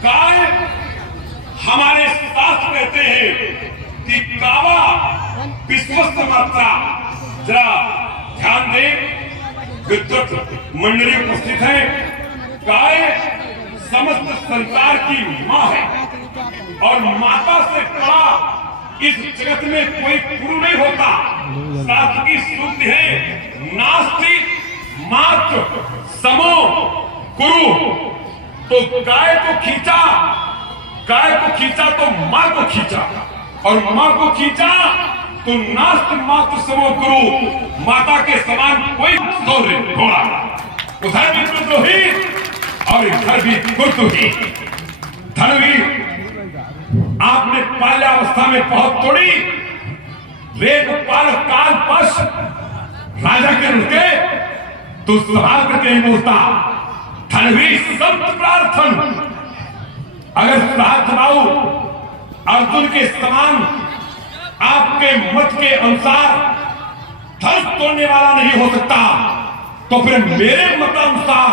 गाय हमारे शास्त्र कहते हैं कि कावा विश्वस्त मात्रा। जरा ध्यान दें, विद्वत मंडली उपस्थित है। गाय समस्त संसार की मां है और माता से बड़ा इस जगत में कोई गुरु नहीं होता। शास्त्र की सूक्ति है, नास्ति मात्र समो गुरु। तो गाय को खींचा तो मां को खींचा, और मां को खींचा तो नास्त मात्र समो गुरु। माता के समान कोई घोड़ा, उधर भी विद्रोही और इधर भी गुरुद्रोही। धनवीर आपने बाल्यावस्था में बहुत तोड़ी, वेद पालक काल पश राजा के रुके तो सवाल करके ही बोलता। धनवीर संत प्रार्थन, अगर साधु अर्जुन के समान आपके मत के अनुसार धनुष तोड़ने वाला नहीं हो सकता, तो फिर मेरे मत अनुसार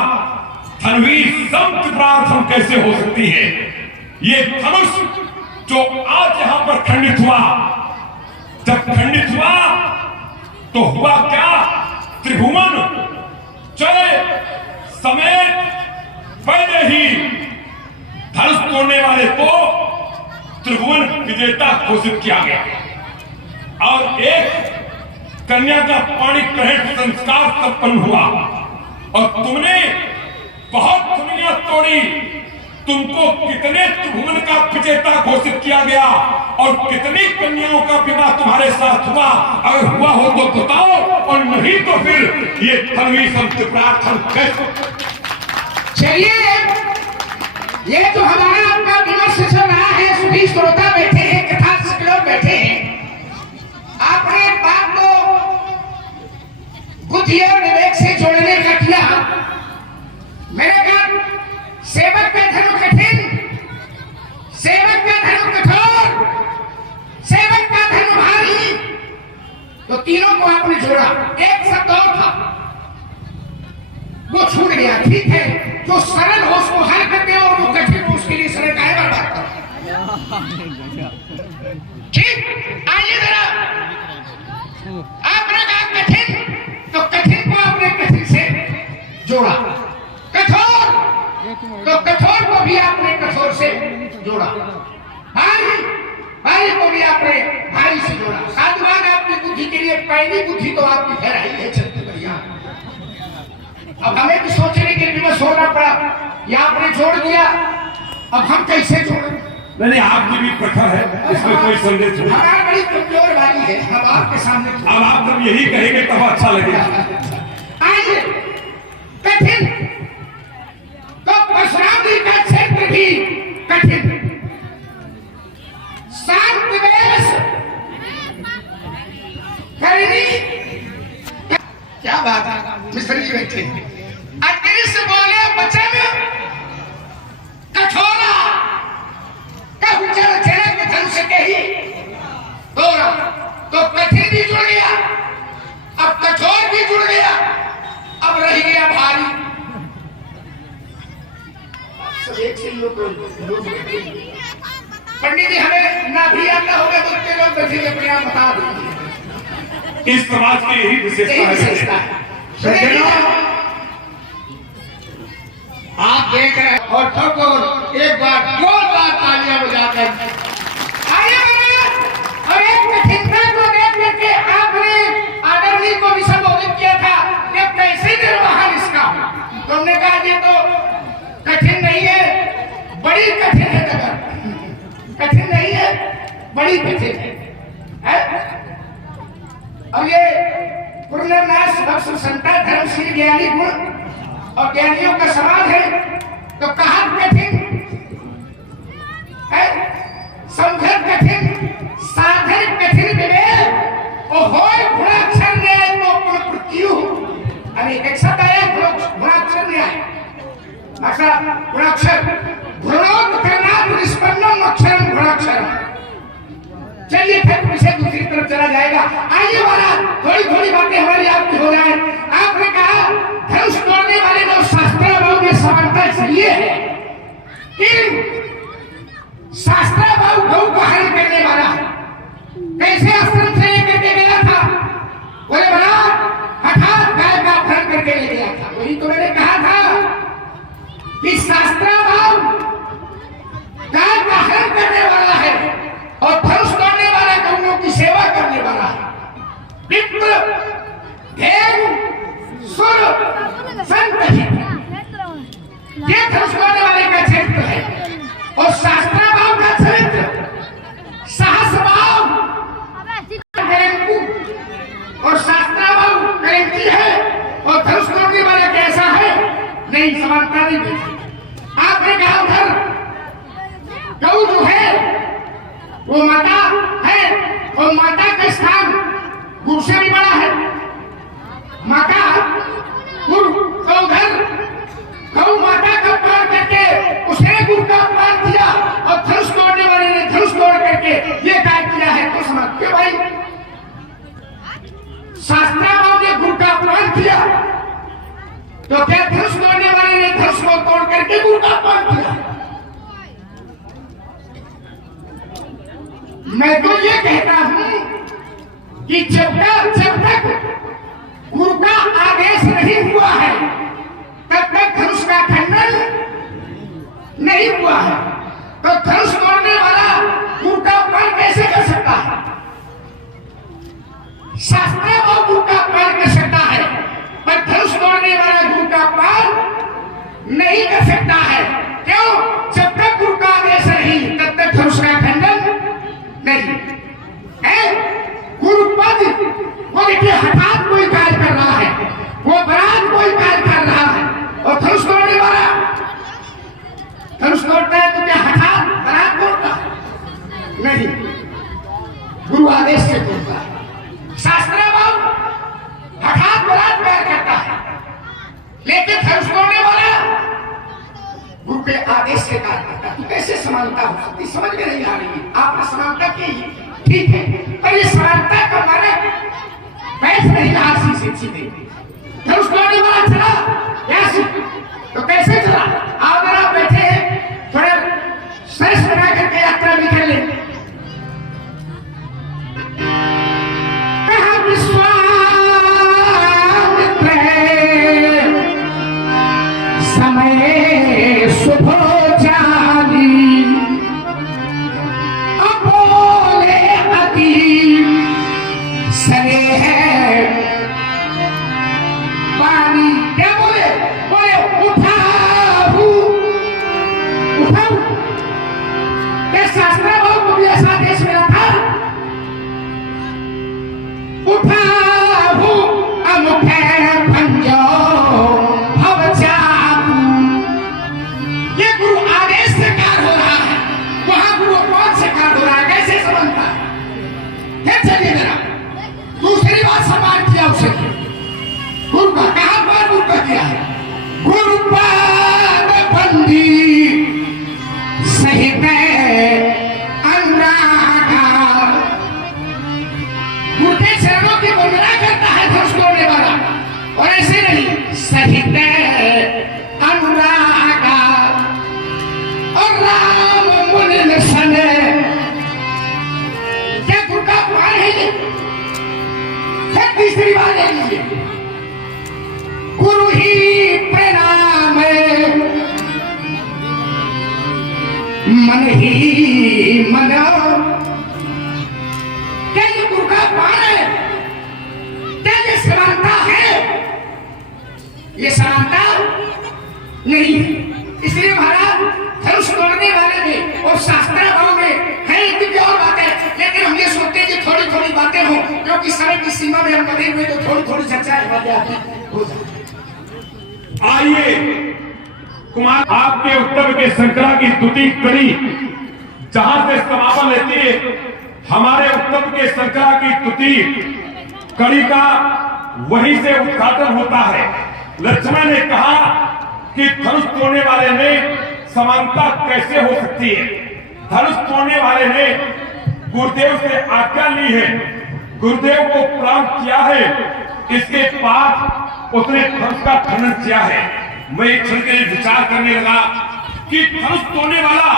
धनवीर संत प्रार्थन कैसे हो सकती है? ये धनुष जो आज यहां पर खंडित हुआ, जब खंडित हुआ तो हुआ क्या? त्रिभुवन जय समेत पहले ही धनुष तोड़ने वाले को त्रिभुवन विजेता घोषित किया गया और एक कन्या का पाणी ग्रहण संस्कार संपन्न हुआ। और तुमने बहुत दुनिया तोड़ी, तुमको कितने त्रिभुवन का विजेता घोषित किया गया और कितनी कन्याओं का विवाह तुम्हारे साथ हुआ? अगर हुआ हो तो बताओ, और नहीं तो फिर ये धनवीर संत प्रार्थन कैसे? चलिए, ये तो हमारा आपका विमर्श चल रहा है, सभी श्रोता बैठे हैं, कथा लोग बैठे हैं। आपने बात को बुद्धि और विवेक से जोड़ने का किया। मेरे कहा सेवक का धर्म कठिन, सेवक का धर्म कठोर, सेवक का धर्म भारी, तो तीनों को आपने जोड़ा। एक शब्द और था, वो छूट गया। ठीक है, जो सरल हो उसको हल कर दे और जो कठिन हो उसके लिए सरल काहे बर्बाद कर। ठीक, आइए जरा, आपने कहा कठिन, तो कठिन को आपने कठिन से जोड़ा। कठोर, तो कठोर को भी आपने कठोर से जोड़ा। भारी, भारी को भी आपने भारी से जोड़ा। साधुवाद आपकी बुद्धि के लिए पहली बुद्धि तो आपकी गहराई है चलती भैया। अब हमें भी सोचने के लिए विवश होना पड़ा, या आपने जोड़ दिया, अब हम कैसे जोड़ें? नहीं, आपकी भी प्रखर है, इसमें कोई संदेह नहीं। हमारी बड़ी कमजोर वाली है, हम आपके सामने। अब आप जब यही कहेंगे तब अच्छा लगेगा। आइए, कठिन, तो परशुराम जी का क्षेत्र भी कठिन। शांत वेश करनी, क्या बात है, मिश्र जी बैठे। अतिरिक्त बोले वचन कठोरा, कहूं चल चले के धनुष कही तोरा, तो कठिन भी जुड़ गया, अब कठोर भी जुड़ गया, अब रह गया भारी। सब एक से लोग पंडित जी हमें ना भी आता होगा तो इतने लोग बैठे अपने आप बता दीजिए। इस समाज की यही विशेषता है। आप देख रहे हैं, और ठोकर एक बार जोरदार तालियां बजाकर आइए महाराज। और एक कठिनता को देख करके आपने आदरणीय को भी संबोधित किया था कि कैसे निर्वहन इसका हो। तुमने कहा ये तो कठिन नहीं है, बड़ी कठिन है जगह, कठिन नहीं है, बड़ी कठिन है। और ये पूर्णनाश भक्त संता धर्म श्री ज्ञानी गुण और ज्ञानियों का समाज है, तो कहा कठिन है, समझन कठिन, साधन कठिन विवेक, और होय गुणाक्षर न्याय तो प्रत्यु। अरे एक शब्द आया गुणाक्षर न्याय, मतलब गुणाक्षर गुणोत करना निष्पन्नम अक्षरम गुणाक्षरम। चलिए फिर पीछे दूसरी तरफ चला जाएगा। आइए महाराज, थोड़ी थोड़ी बातें हमारी आपकी हो जाए। आपने कहा धनुष तोड़ने वाले जो शास्त्र में समानता इसलिए है कि ये धनुष तोड़ने वाले का चरित्र है। और शास्त्रा भाव का चरित्र साहस भाव और शास्त्रा भाव गारंटी है। और धनुष तोड़ने वाला कैसा है, नहीं समानता नहीं मिलती। आपने कहा उधर गौ जो है वो माता है, और माता का स्थान गुरु से भी बड़ा है। माता गुरु गौ घर गौ माता का अपमान करके उसने गुरु का अपमान किया, और धनुष तोड़ने वाले ने धनुष तोड़ करके ये कार्य किया है। तो समझ क्यों भाई, शास्त्राओं ने गुरु का अपमान किया, तो क्या धनुष तोड़ने वाले ने धनुष को तोड़ करके गुरु का अपमान किया? मैं तो ये कहता हूं कि जब तक गुरु का आदेश नहीं हुआ है तब तक धनुष का खंडन नहीं हुआ है। तो धनुष तोड़ने वाला गुरु का अपमान कैसे कर सकता है? शास्त्र और गुरु का अपमान कर सकता है, पर धनुष तोड़ने वाला गुरु का अपमान नहीं कर सकता है। क्यों? जब तक गुरु का आदेश नहीं तब तक धनुष का खंडन नहीं है। गुरु पद वो देखिए हठात कोई कार्य कर रहा है, वो बरात कोई कार्य कर रहा है, और धनुष तोड़ने वाला धनुष तोड़ता है तो क्या हठात बरात तोड़ता है? नहीं, गुरु आदेश से तोड़ता है। शास्त्र हठात बरात पैर करता है, लेकिन धनुष तोड़ने वाला गुरु के आदेश से कार्य करता है। तो कैसे समानता हो सकती, समझ में नहीं आ रही है। आपने समानता की, ठीक है, पर ये समानता का माने बैठ नहीं रहा सीधे। धनुष तोड़ने वाला चला कैसे, तो कैसे चला? आप अगर आप बैठे हैं थोड़ा सरस बना करके यात्रा भी कर लें। कहा विश्वामित्र समय शुभ जानी, अबोले अति सरे है पानी। क्या बोले? बोले उठाऊ क्या शास्त्र भाव को भी ऐसा देश मिला था? उठाऊ अमुखे भंजो भव चाहू। ये गुरु आदेश से कार्य हो रहा है, वहां गुरु कौन से कार्य हो रहा है, कैसे समझता है? फिर चलिए जरा दूसरी बात सम्मान किया उसे गुरु का, कहा पर गुरु का किया है? गुरु पाद बंदी सहित अनुरागा। गुरु के चरणों की वंदना करता है धनुष तोड़ने वाला, और ऐसे नहीं सहित अनुरागा। और राम मुनि सन, क्या गुरु का अपमान है ये? फिर तीसरी बात ले लीजिए, गुरु ही प्रणाम मन ही मन। क्या ये गुरु का अपमान है? क्या ये समानता है? ये समानता नहीं। इसलिए महाराज धनुष तोड़ने वाले में और शास्त्र भाव में है इतनी और बातें, लेकिन हम ये सोचते हैं कि थोड़ी थोड़ी बातें हो, क्योंकि समय की सीमा में हम बने हुए तो थोड़ी थोड़ी चर्चा हो जाती। आइए कुमार, आपके उत्तर के श्रृंखला की स्तुति करी जहां से समापन लेती है, हमारे उत्तर के श्रृंखला की स्तुति कड़ी का वहीं से उद्घाटन होता है। लक्ष्मण ने कहा कि धनुष तोड़ने वाले में समानता कैसे हो सकती है? धनुष तोड़ने वाले ने गुरुदेव से आज्ञा ली है, गुरुदेव को प्रणाम किया है, इसके बाद उसने धनुष का खंडन किया है। मैं एक क्षण के लिए विचार करने लगा कि धनुष तोड़ने वाला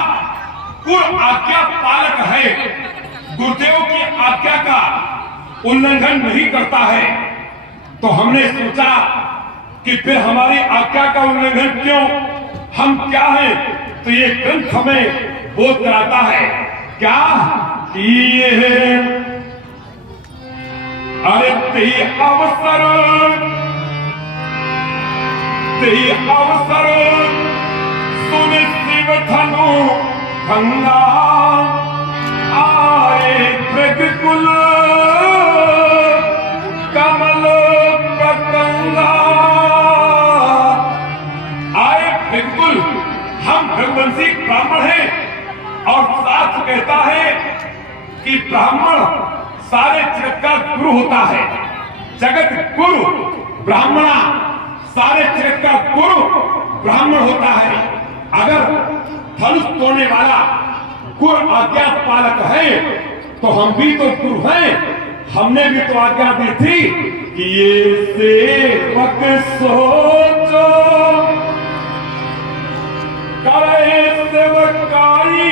गुरु आज्ञा पालक है, गुरुदेव की आज्ञा का उल्लंघन नहीं करता है। तो हमने सोचा कि फिर हमारी आज्ञा का उल्लंघन क्यों, हम क्या हैं? तो ये ग्रंथ हमें बोध कराता है क्या कि ये अरे ते अवसर गंगा आए मृगकुल कमल प्रगंगा आए मृगकुल। हम रघुवंशी ब्राह्मण हैं और शास्त्र कहता है कि ब्राह्मण सारे जगत का गुरु होता है। जगत गुरु ब्राह्मणा, सारे जगत का गुरु ब्राह्मण होता है। अगर धनुष तोड़ने वाला गुरु आज्ञा पालक है तो हम भी तो गुरु हैं। हमने भी तो आज्ञा दी थी कि ये सेवक सोचो करे सेवकाई।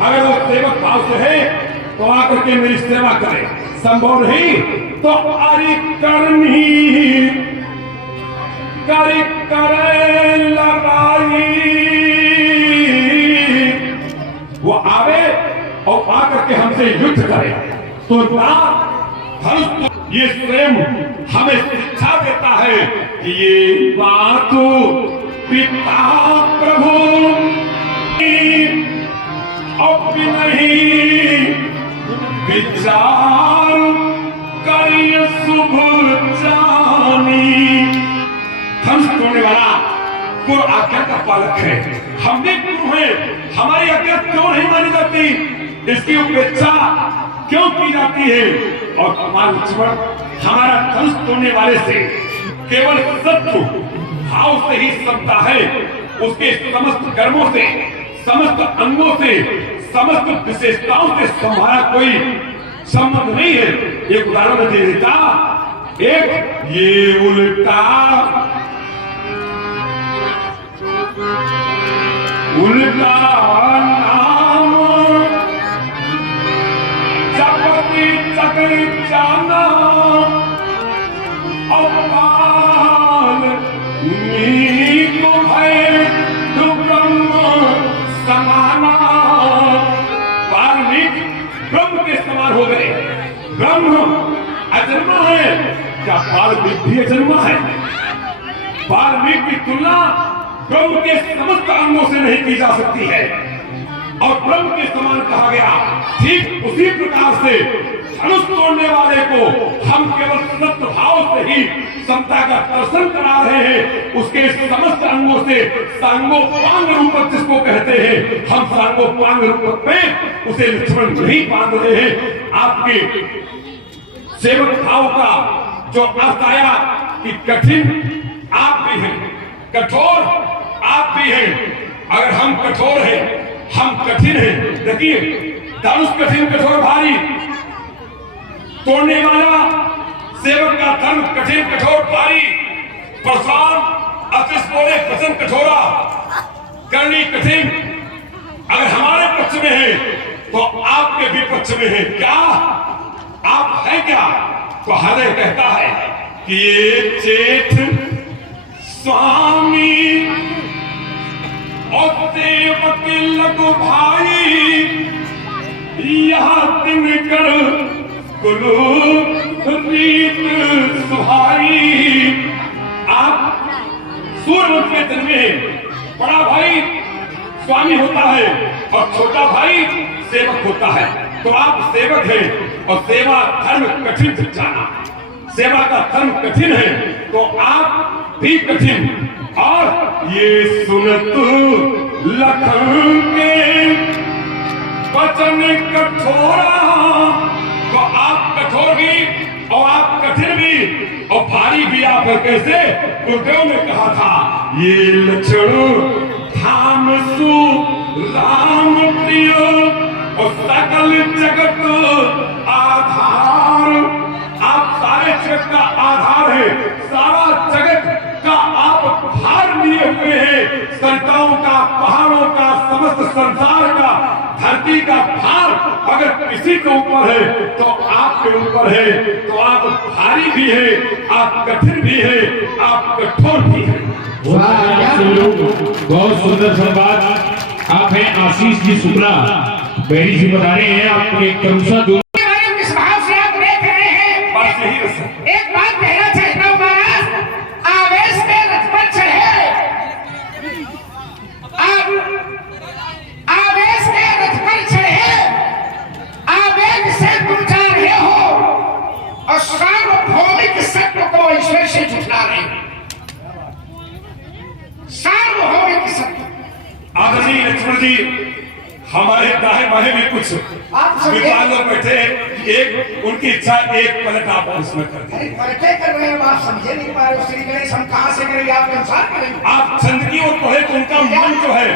अगर वो सेवक भाव से है तो आकर के मेरी सेवा करे, संभव नहीं तो अरि करनी करी करे लड़ाई। वो आवे और आकर के हमसे युद्ध करे तो ना धनुष। ये स्वयं हमें शिक्षा देता है कि ये बात पिता प्रभु अब नहीं विचार करिए शुभ जानी। धनुष तोड़ने वाला गुरु आज्ञा का पालक है। हम भी गुरु हैं, हमारी आज्ञा क्यों नहीं मानी जाती, इसकी उपेक्षा क्यों की जाती है। और हमारा लक्ष्मण हमारा धनुष तोड़ने वाले से केवल शत्रु भाव से ही समता है। उसके समस्त कर्मों से, समस्त अंगों से, समस्त विशेषताओं से हमारा कोई संबंध नहीं है। एक उदाहरण दे देता, एक ये उल्टा नाम जपति चक्र जाना अपाल नीक भय ब्रह्म समाना। वाल्मीकि ब्रह्म के समान हो गए। ब्रह्म अजन्मा है, क्या वाल्मीकि भी अजन्मा है? वाल्मीकि की तुलना ब्रह्म के समस्त अंगों से नहीं की जा सकती है और ब्रह्म के समान कहा गया। ठीक उसी प्रकार से धनुष तोड़ने वाले को हम केवल सत्य भाव से ही समता का दर्शन करा रहे हैं। उसके समस्त अंगों से सांगोपांग रूपक जिसको कहते हैं, हम सांगोपांग रूपक में उसे लक्ष्मण नहीं बांध रहे हैं। आपके सेवक भाव का जो अर्थ आया कि कठिन आप भी हैं, कठोर आप भी हैं। अगर हम कठोर हैं, हम कठिन हैं। देखिए धनुष कठिन कठोर भारी, तोड़ने वाला सेवक का धर्म कठिन कठोर भारी। परशुराम अतिश बोले वचन कठोरा, करनी कठिन। अगर हमारे पक्ष में है तो आपके भी पक्ष में है। क्या आप है क्या? तो हृदय कहता है कि ये जेठ स्वामी और देवक लघु भाई यहाँ दिन कर कुलू रीत सुहाई। आप सूर्यवंश में जन्मे, बड़ा भाई स्वामी होता है और छोटा भाई सेवक होता है। तो आप सेवक हैं और सेवा धर्म कठिन जाना, सेवा का धर्म कठिन है तो आप भी कठिन। और ये सुनत लखन के वचन कठोरा, तो आप कठोर भी और आप कठिन भी और भारी भी। आप कैसे गुरुदेव ने कहा था, ये लक्षण धाम सु राम प्रिय और सकल जगत आधार। आप सारे जगत का आधार है, सारा जगत का आप भार लिए हुए हैं। संताओं का, पहाड़ों का, समस्त संसार का, धरती का भार अगर किसी के ऊपर है तो आपके ऊपर है। तो आप भारी भी है, आप कठिन भी है, आप कठोर भी है। बहुत सुंदर संवाद। आप हैं आशीष जी शुक्ला, बेरी जी बता रहे हैं आप एक करुषा दो। किस भाव से आप देख रहे हैं? बस यही रस। एक बात कहना चाहता हूँ महाराज, आवेश में रथ पर चढ़े, आदरणीय लक्ष्मण जी हमारे दाएं बाएं में कुछ आप समझे? विद्वान लोग बैठे हैं। एक उनकी इच्छा एक पलट आप उसमें कर अरे दें। पलटे कर रहे हैं आप समझे नहीं पा रहे हो। श्री गणेश हम कहाँ से करेंगे, आपके अनुसार करेंगे। आप छंद की ओर पढ़े तो उनका मन जो है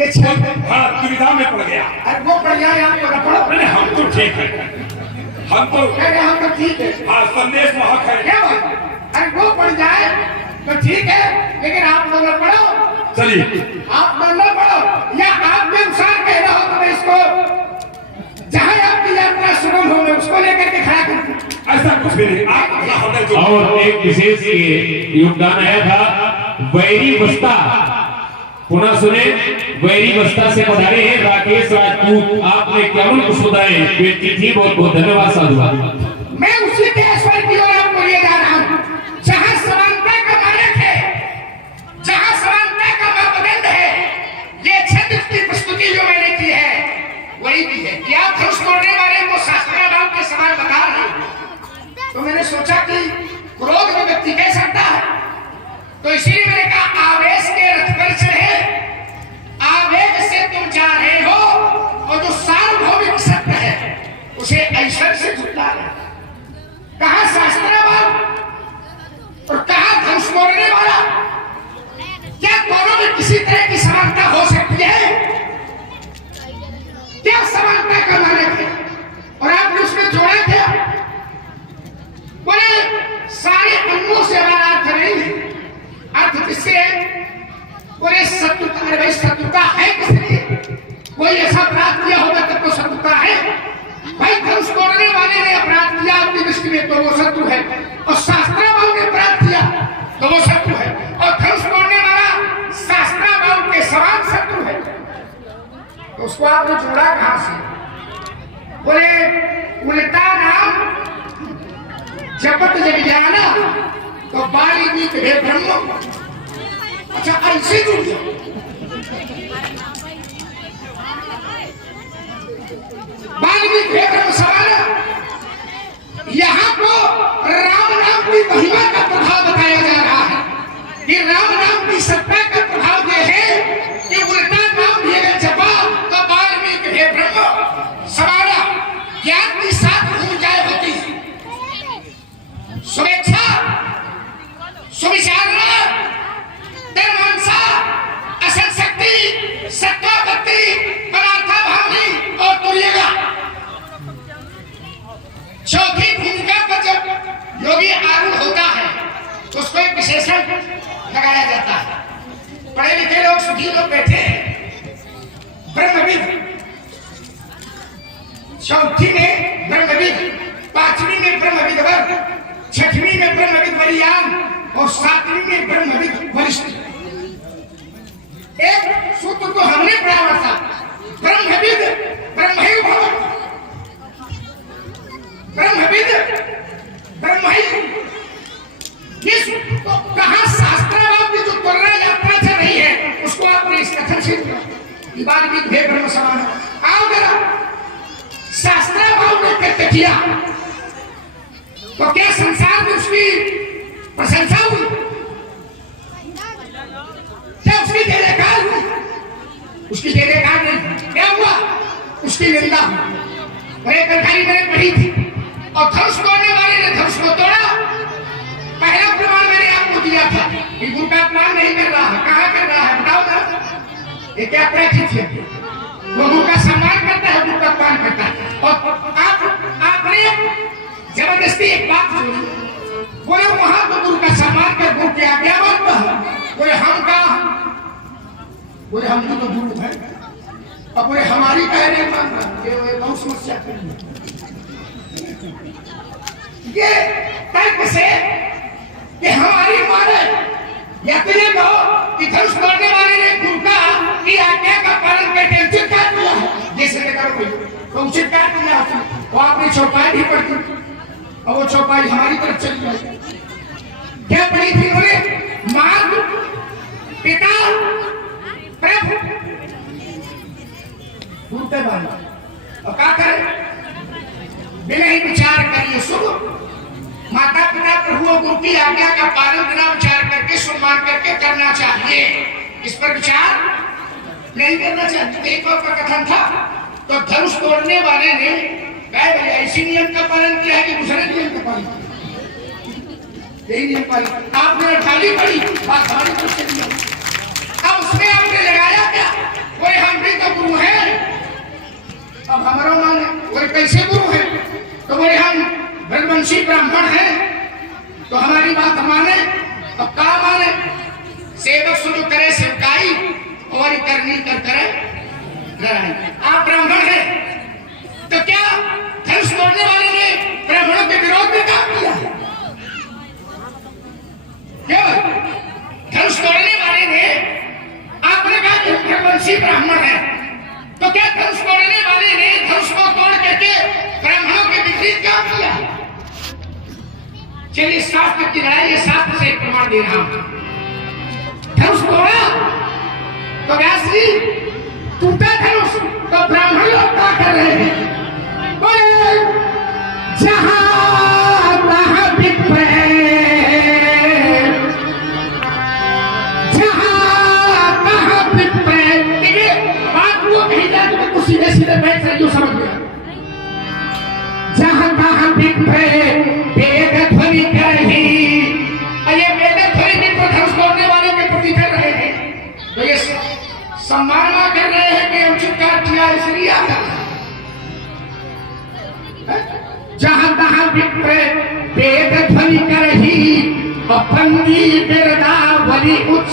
ये छंद, हाँ दुविधा में पड़ गया। अरे वो पढ़ जाए आप तो पढ़ो। अरे हम तो ठीक है, हम तो अरे हम तो ठीक है, हाँ संदेश वहाँ है। क्या बात? अरे वो पढ़ जाए तो ठीक है, लेकिन आप लोग न पढ़ो। चलिए आप लोग न पढ़ो, या आपके अनुसार कह रहे हो तो मैं इसको जहाँ आपकी यात्रा शुरू हो मैं उसको लेकर के खड़ा करूँ। ऐसा कुछ भी नहीं। आप अपना हृदय जो और एक विशेष ये योगदान आया था वैरी बस्ता, पुनः सुने, वैरी बस्ता से पधारे हैं राकेश राजपूत। आपने केवल कुछ बताए बेटी थी, बहुत बहुत धन्यवाद साधुवाद। मैं उसी देशवर की ओर आपको ले जा रहा हूँ जहाँ समानता का मानक है, जहाँ समानता का मापदंड है। ये छंद की प्रस्तुति जो मैंने की है वही भी है कि आप धनुष तोड़ने वाले को शास्त्राभाव के समान बता रहे हैं। तो मैंने सोचा कि क्रोध में व्यक्ति कह सकता है, तो इसीलिए मैंने कहा आवेश के रथ पर चढ़े, आवेग से तुम जा रहे हो, और जो सार्वभौमिक सत्य है उसे ऐश्वर्य से झुकला रहे। कहा शास्त्राभाव और कहा धनुष तोड़ने वाला, क्या दोनों में किसी तरह की समानता हो सकती है? क्या समानता का मानक है? और आपने उसमें जोड़ा क्या? बोले सारे अंगों से हमारा अर्थ नहीं है। अर्थ किससे है? बोले शत्रुता। अरे भाई शत्रुता है किसलिए? कोई ऐसा अपराध किया होगा तब तो शत्रुता है। भाई धनुष तोड़ने वाले ने अपराध किया आपकी दृष्टि में तो वो शत्रु है, और शास्त्राभाव ने अपराध किया तो वो शत्रु है, और धनुष तोड़ने वाला शास्त्राभाव के समान शत्रु है। तो उसको आपने जोड़ा कहां से? बोले उल्टा नाम जपत जग जाना तो बाली हे ब्रह्म। अच्छा ऐसे जुड़ गया। वाल्मीकि हे ब्रह्म सवाल। यहाँ को राम नाम की महिमा का प्रभाव बताया जा रहा है कि राम नाम की सत्ता का प्रभाव यह है कि उल्टा नाम भी अगर जपा तो वाल्मीकि हे ब्रह्म सवाल ज्ञान की साथ ऊर्जाएं होती है। शुभेच्छा, सुविचारणा, धर्मांसा, असल शक्ति, सत्तावती, पदार्था भावनी और तुल्यता। चौथी भूमिका पर जब योगी आरूढ़ होता है तो उसको एक विशेषण लगाया जाता है। पढ़े लिखे लोग सुखी लोग बैठे हैं, ब्रह्मविद। चौथी में ब्रह्मविद, पांचवी में ब्रह्मविद वर्ग, छठवीं में ब्रह्मविद वरियान और सातवीं में ब्रह्मविद वरिष्ठ। एक सूत्र तो हमने पढ़ा हुआ था, ब्रह्मविद ब्रह्मैव भवति, ब्रह्मविद ब्रह्मैव। ये तो कहाँ शास्त्राभाव की जो तुलना यात्रा चल रही है उसको आपने इस कथन से वाल्मीकि हे ब्रह्म समान। आओ जरा, शास्त्राभाव ने व्यक्त किया तो क्या संसार में उसकी प्रशंसा हुई? क्या उसकी जय जयकार हुई? उसकी जय जयकार नहीं। क्या हुआ? उसकी निंदा हुई। एक कहानी मैंने पढ़ी थी, और धनुष तोड़ने वाले ने धनुष को तोड़ा। पहला प्रमाण मैंने आपको दिया था कि गुरु का अपमान नहीं कर रहा है। कहाँ कर रहा है बताओ ना। ये क्या प्रैक्टिस है? वो गुरु का सम्मान करता है, गुरु का अपमान करता है। और आपने जबरदस्ती एक बात जोड़ी, बोले वहां तो गुरु का सम्मान कर गुरु की आज्ञा मानता है। बोले हम कहा, बोले हम तो गुरु है। अब बोले हमारी कह रहे मानना, ये बहुत समस्या करेंगे। ये तर्क से कि हमारी माने, या तो ये कहो कि धनुष तोड़ने वाले ने गुरु का की आज्ञा का पालन करके उचित कार्य किया है। जैसे मैं करो तो उचित कार्य किया है, वो आपने चौपाई भी पढ़ी और वो चौपाई हमारी तरफ चली गई। क्या पढ़ी थी उन्होंने? माता पिता प्रभु गुरु के बारे। और क्या करें? बिना ही विचार करिए शुभ। माता पिता प्रभु और गुरु की आज्ञा का पालन बिना विचार करके सम्मान करके करना चाहिए। इस पर विचार नहीं करना चाहते। एक बार का कथन था तो धनुष तोड़ने वाले ने ऐसी नियम का पालन किया है कि दूसरे नियम का पालन किया, यही नियम पालन। आपने ढाली पड़ी बात हमारी तरफ से नहीं है। अब उसमें आपने लगाया क्या, बोले हम भी तो गुरु हैं, अब हमारा माने। बोले कैसे गुरु हैं, तो बोले हम ब्रजवंशी ब्राह्मण हैं, तो हमारी बात माने। अब क्या माने, सेवक से जो करे सेवकाई और करनी कर करे लड़ाई। आप ब्राह्मण हैं तो क्या धनुष तोड़ने वाले ने ब्राह्मणों के विरोध में काम किया? क्या धनुष तोड़ने वाले ने, आपने कहा कि ब्रजवंशी ब्राह्मण है, तो क्या धनुष तोड़ने वाले ने धनुष को तोड़ करके ब्राह्मणों के विपरीत काम किया? चलिए शास्त्र की लड़ाई, शास्त्र से प्रमाण दे रहा हूं। धनुष तोड़ा तो व्यास जी, टूटा धनुष तो ब्राह्मण लोग क्या कर रहे हैं, बोले जहां तहां विप्र, जहां तहां विप्र। देखिए बात वो कही जाए तो कुछ सीधे सीधे बैठ से जो समझ गया। जहां तहां विप्र वेद ध्वनि करही, ये वेद ध्वनि भी तो धनुष तोड़ने वाले के प्रति कर रहे हैं, तो ये सम्मानना कर रहे हैं कि उचित कार्य किया इसलिए आता है। जहां तहां विप्र वेद ध्वनि करही, अपंगी बिरदावली उच्च।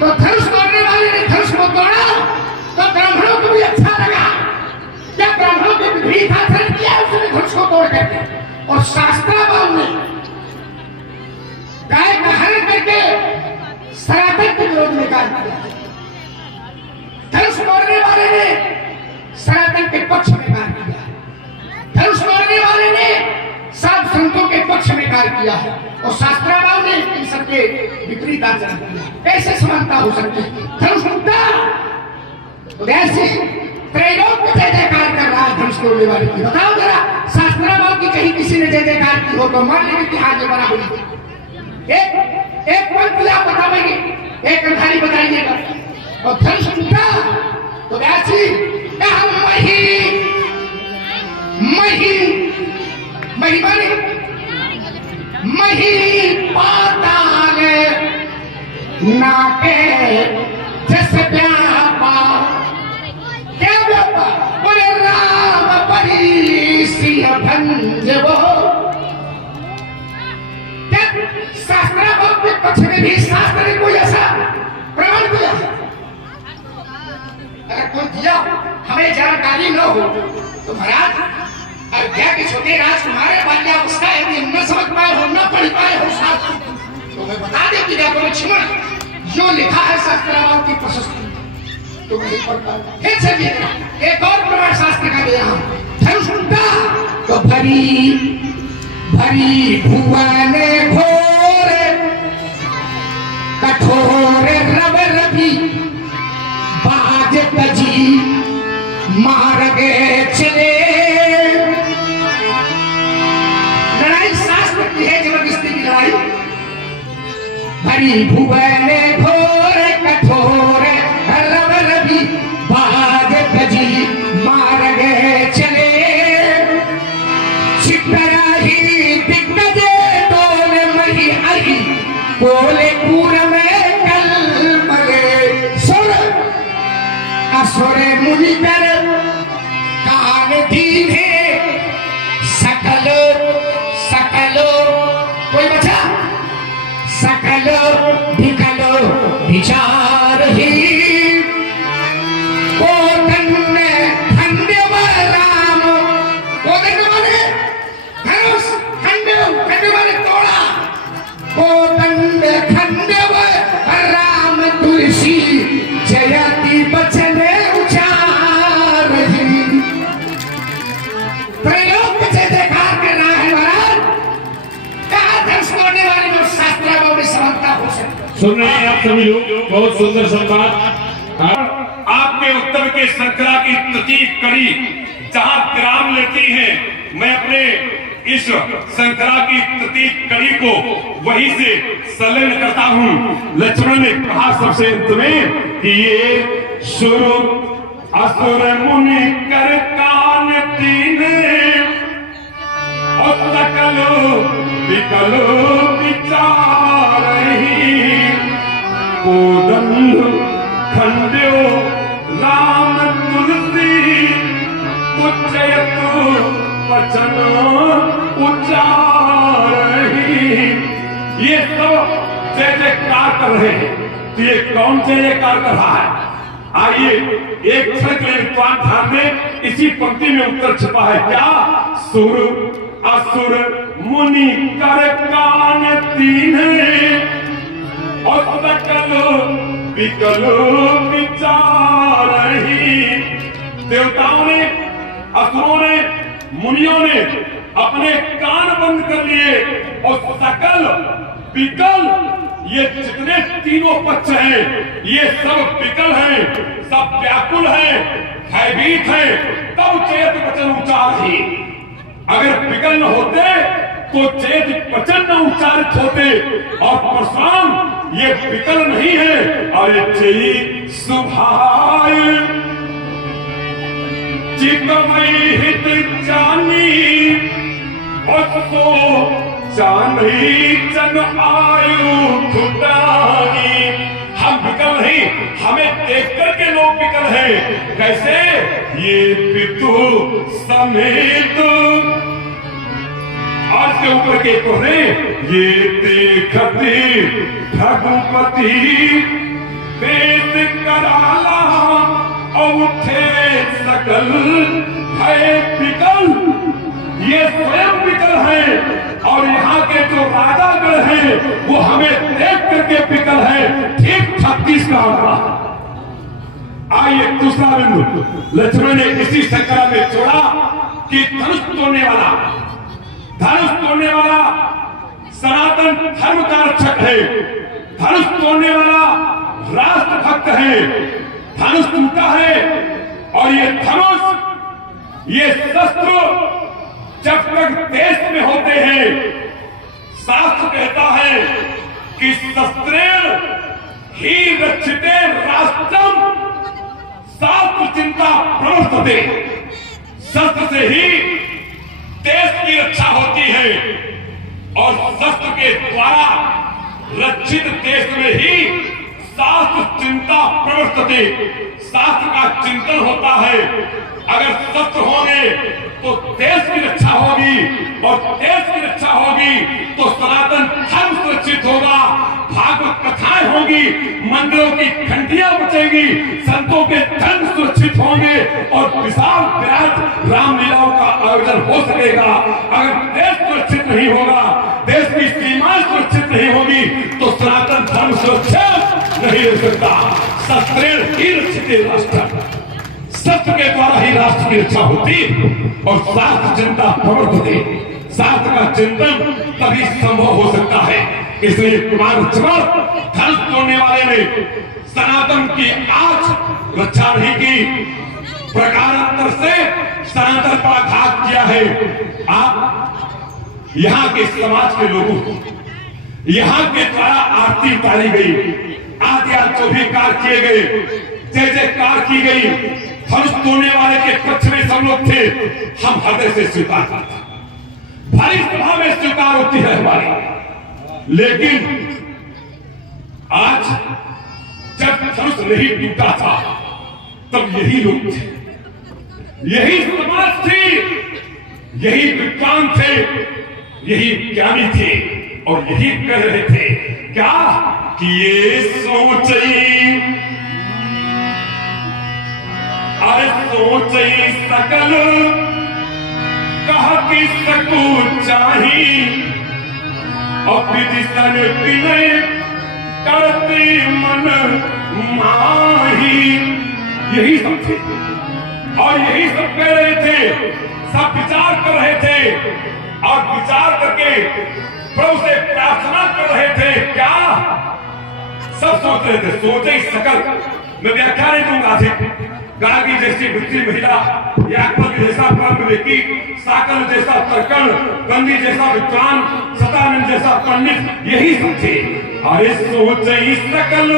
तो धनुष तोड़ने वाले ने धनुष को तोड़ा तो ब्राह्मणों को भी अच्छा लगा, क्या ब्राह्मणों के विपरीत आचरण किया उसने धनुष को तोड़ करके। और शास्त्राबाद ने गाय का हरण करके सनातन के विरोध में कार्य किया। धनुष तोड़ने वाले ने सनातन के पक्ष में कार्य किया, धनुष तोड़ने वाले ने सात संतों के पक्ष में कार्य किया है, और शास्त्राबाद ने इन सबके विपरीत आचरण किया। कैसे समानता हो सकती है? धनुष टूटा तो ऐसे त्रैलोक में जय जयकार कर रहा है धनुष तोड़ने वाले की। बताओ जरा, शास्त्राबाद की कहीं किसी ने जय जयकार की हो तो मान लीजिए कि हाथ बना हुई। एक पंक्ति आप बताएंगे, एक कथानी बताइएगा। और धनुष टूटा तो वैसी मही मही मही माने मही पाताल नाके जस व्यापा। क्या व्यापा? बोले राम परी सिंह भंजो। शास्त्राबाद के पक्ष में भी शास्त्र ने कोई ऐसा प्रमाण दिया? अगर कोई दिया हमें जानकारी न हो तो महाराज अयोध्या के छोटे राजकुमार बाल्यावस्था यदि न समझ पाए हो, न पढ़ पाए हो शास्त्र, तो मैं बता दे कि लक्ष्मण जो लिखा है शास्त्राबाद की प्रशस्ति तो नहीं पढ़ पाए। फिर चलिए एक और प्रमाण शास्त्र का दे रहा हूं। धनुष टूटा तो भरी भरी भुवन घोर कठोर रव रवि बाज तजी मार्गे चले। लड़ाई शास्त्र की है, जबरदस्ती की लड़ाई। भरी भुवन घोर कठोर रव रवि बाज तजी मार्गे चले। छिपराही दिग्गजे तोले मही आई, बोले पूर में कल मगे। सुर असुर मुनि कर कान दीने, सकलो सकलो कोई बचा, सकलो भिकलो विचार ही। कोदंड खंडव राम, कोदंड माने धनुष, खंडव माने तोड़ा। कोदंड खंडव राम तुलसी जयति बचन उचार ही। त्रैलोक से जयकार कर रहा है महाराज। कहा धनुष तोड़ने वाले में शास्त्राबाद में समानता हो सकती। सुन रहे हैं आप सभी लोग, बहुत सुंदर संवाद। आपके उत्तर के श्रृंखला की प्रतीक कड़ी जहां विराम लेती है, मैं अपने इस श्रृंखला की तृतीय कड़ी को वही से संलग्न करता हूं। लक्ष्मण ने कहा सबसे अंत में कि ये शुरू असुर मुनि कर कान तीने और सकलो विकलो विचारहि कोदंड खंड्यो राम तुलसी उच्चयतु वचन उच्चारहि। ये सब जय जयकार कर रहे हैं। तो ये कौन जय जयकार कर रहा है? आइए एक क्षण के लिए ध्यान दें। इसी पंक्ति में उत्तर छिपा है क्या? सुर असुर मुनि कर कान तीने और सकलो विकलो विचारहि। देवताओं ने, असुरों ने, मुनियों ने अपने कान बंद कर लिए और सकल विकल, ये जितने तीनों पक्ष हैं ये सब विकल हैं, सब व्याकुल हैं, भयभीत हैं। तब चेत वचन उच्चार ही। अगर विकल न होते तो चेत वचन न उच्चारित होते। और परशुराम ये विकल नहीं है। और ये चेई सुभाय चितमयी हित जानी और तो जानी जन आयु छुटाई। हम विकल नहीं, हमें देख करके लोग विकल हैं। कैसे? ये पितु समेत आज के ऊपर के कोने ये देखती भगवती वेद कराला और उठे सकल है विकल। ये स्वयं विकल है और यहाँ के जो राजागण हैं वो हमें देख करके विकल है। ठीक 36 का आंकड़ा। आइए दूसरा बिंदु लक्ष्मण ने इसी श्रृंखला में जोड़ा कि धनुष तोड़ने वाला सनातन धर्म का रक्षक है। धनुष तोड़ने वाला राष्ट्र भक्त है। धनुष टूटा है और ये धनुष, ये शस्त्र जब तक देश में होते हैं, शास्त्र कहता है कि शस्त्रेण ही रक्षिते राष्ट्रम शास्त्र चिंता प्रवर्तते। शस्त्र से ही देश की रक्षा होती है और शस्त्र के द्वारा रक्षित देश में ही शास्त्र चिंता प्रवर्तते। शास्त्र का चिंतन होता है। अगर शस्त्र होंगे तो देश की रक्षा होगी और देश की रक्षा होगी तो सनातन धर्म सुरक्षित होगा। भागवत कथाएं होंगी, मंदिरों की घंटियां बचेंगी, संतों के धर्म सुरक्षित होंगे और विशाल विराट रामलीलाओं का आयोजन हो सकेगा। अगर देश सुरक्षित नहीं होगा, देश की सीमाएं सुरक्षित नहीं होगी तो सनातन धर्म सुरक्षित नहीं रह सकता। शस्त्रेण ही रक्षित राष्ट्र, शस्त्र के द्वारा ही राष्ट्र की रक्षा होती और शास्त्र चिंता प्रवर्तते। शास्त्र का चिंतन तभी संभव हो सकता है। इसलिए कुमार लक्ष्मण धनुष तोड़ने वाले ने सनातन की आज रक्षा नहीं की, प्रकारांतर से सनातन पर आघात किया है। आप यहाँ के समाज के लोगों को यहाँ के द्वारा आरती उतारी गई, आदि जो भी कार्य किए गए, जय जयकार की गई, धनुष तोड़ने वाले के पक्ष में सब लोग थे। हम हृदय से स्वीकार करते, भारी सभा में स्वीकार होती है हमारी। लेकिन आज जब धनुष नहीं टूटा था तब यही लोग थे, यही समाज थी, यही विद्वान थे, यही ज्ञानी थे और यही कह रहे थे क्या कि ये सोचई, अरे सोचई सकल कहा कि सकू चाही और विदिशन विनय करते मन माही। यही सब थे और यही सब कह रहे थे, सब विचार कर रहे थे और विचार करके प्रभु से प्रार्थना कर रहे थे। क्या सब सोच रहे थे? सोचे सकल, मैं व्याख्या नहीं दूंगा, गार्गी जैसी वृत्ति महिला, याज्ञवल्क्य जैसा परम विवेकी, साकल जैसा तर्कण, गंधी जैसा विद्वान, सदानंद जैसा पंडित, यही सब थे। अरे सोच ही सकल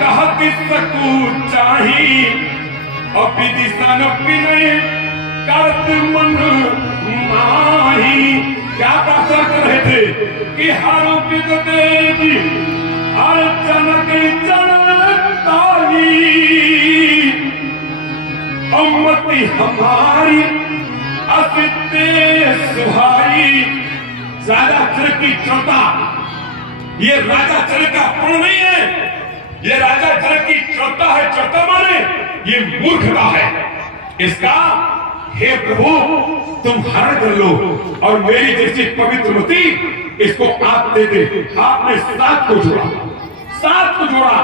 कहत सकू चाही, अभी दिशा न पिने करत मन माही। क्या प्रार्थना कर रहे थे कि हारो देवी अर्चनक चढ़ताई, अम्मती हमारी असिते सुहाई। राजा जनक की चौथा, ये राजा जनक का पुण्य नहीं है, ये राजा जनक की चौथा है। चौथा माने ये मूर्खता है इसका। हे प्रभु तुम हरण कर लो और मेरी जैसी पवित्र मती इसको आप दे दे। आपने सात को जोड़ा, सात को जोड़ा।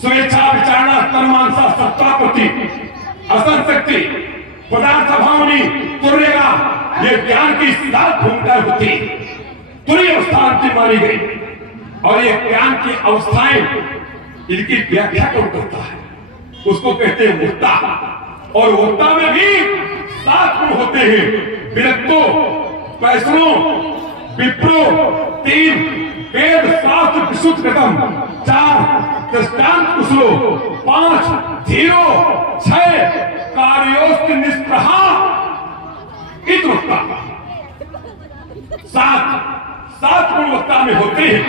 स्वेच्छा विचारणा तन्मानसा सत्तापति असन शक्ति पदार्थ भावनी तुर्यगा, ये ज्ञान की सात भूमिका होती। तुरीय अवस्था अंतिम मानी गई और ये ज्ञान की अवस्थाएं इनकी व्याख्या कौन करता है? उसको कहते हैं मुक्ता। और मुक्ता में भी सात गुण होते हैं। विरक्तो, वैष्णो, विप्रो, 3 वेद शास्त्र विशुद्ध कृतम, 4 दृष्टांत कुशलो, 5 धीरो, 6 कार्योस्त निष्प्रहा। सात गुण वक्ता में होते हैं।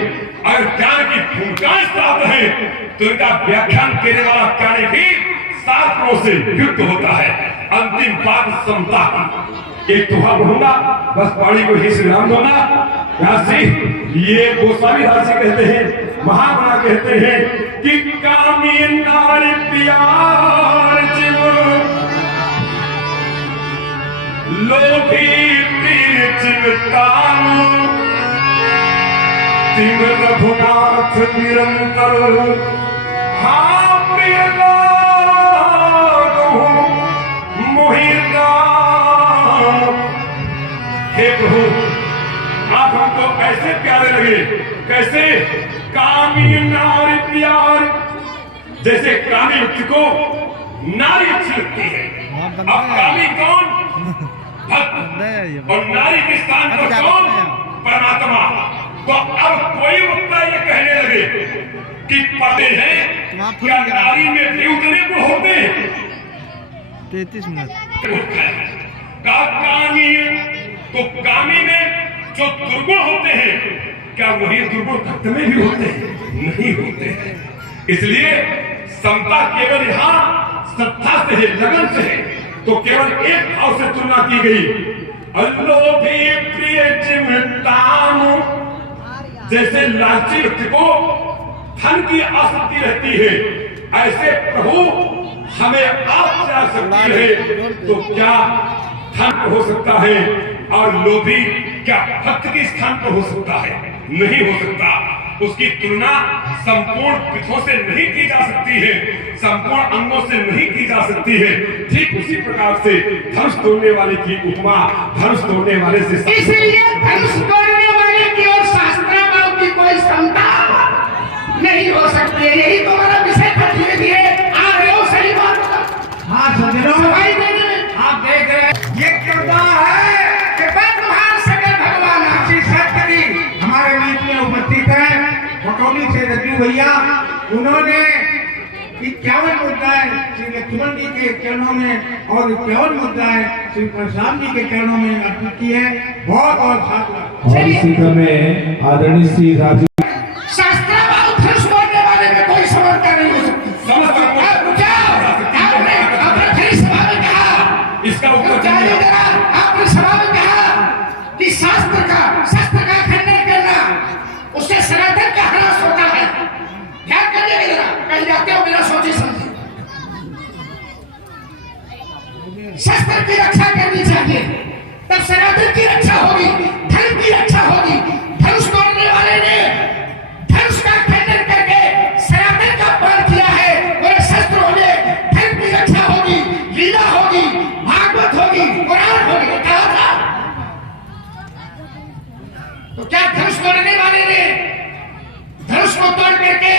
अगर ज्ञान की भूमिकाएं सात है तो इनका व्याख्यान करने वाला ज्ञानी भी सात गुणों से युक्त होता है। अंतिम बात समता। एक दोहा बोलूंगा, बस पानी को ही श्री राम दूंगा। यहाँ से ये गोस्वामी दास कहते हैं, महात्मा कहते हैं कि कामी नारी प्यार जीव लोभी प्रिय चिवतानु, तिम रघुनाथ निरंतर हाँ प्रिय मोहिना। हे प्रभु आप हमको ऐसे प्यारे लगे, कैसे? कामी नारी प्यार, जैसे कामी व्यक्ति को नारी अच्छी लगती है। अब कामी कौन? भक्त। और नारी के स्थान पर कौन? परमात्मा। तो अब कोई वक्ता ये कहने लगे कि पढ़ते हैं क्या नारी में भी उतने गुण होते हैं? 33 मिनट। कामी, तो कामी में जो दुर्गुण होते हैं क्या वही दुर्गुण भक्त में भी होते हैं? नहीं होते हैं। इसलिए समता केवल यहाँ श्रद्धा से है, लगन से है। तो केवल एक भाव से तुलना की गई। अल्लोभी प्रिय चिमतानु, जैसे लालची व्यक्ति को धन की आसक्ति रहती है, ऐसे प्रभु हमें आपसे आसक्ति है। तो क्या धन हो सकता है? और लोभी क्या भक्त के स्थान पर हो सकता है? नहीं हो सकता। उसकी तुलना संपूर्ण पीठों से नहीं की जा सकती है, संपूर्ण अंगों से नहीं की जा सकती है। ठीक उसी प्रकार से धनुष तोड़ने वाले की उपमा धनुष तोड़ने वाले से, इसलिए धनुष तोड़ने वाले की और शास्त्राभाव की कोई क्षमता नहीं हो सकती है। यही तुम्हारा विषय था। धीरे धीरे आ रहे हो, सही बात। हाँ सभाई देने में आप देख रहे हैं ये कृपा है, कृपा तुम्हार सकल भगवान आशीष सत्य हमारे बीच में उपस्थित है। बटौली से रजू भैया, उन्होंने 51 मुद्दाएं श्री लक्ष्मण जी के चरणों में और 51 मुद्दाएं श्री परशुराम जी के चरणों में अर्पित की है। बहुत बहुत साधुवाद। और इसी क्रम आदरणीय श्री राजीव शास्त्राभाव धनुष तोड़ने वाले में कोई समर्था नहीं हो सकती। आपने सभा में कहा, इसका उत्तर आपने सभा में कहा कि शस्त्र का खंडन करना उससे सनातन का ह्रास होता है। ध्यान करिए जरा, कहीं जाते हो बिना सोचे समझे। शस्त्र की रक्षा करनी चाहिए, तब सनातन की रक्षा होगी, धर्म की रक्षा होगी। धनुष तोड़ने वाले ने धनुष का खंडन करके सनातन का अपमान किया है। और शस्त्र होंगे, धर्म की रक्षा होगी, लीला होगी, भागवत होगी, कुरान होगी। कहा था तो क्या धनुष तोड़ने वाले ने धनुष को तोड़ करके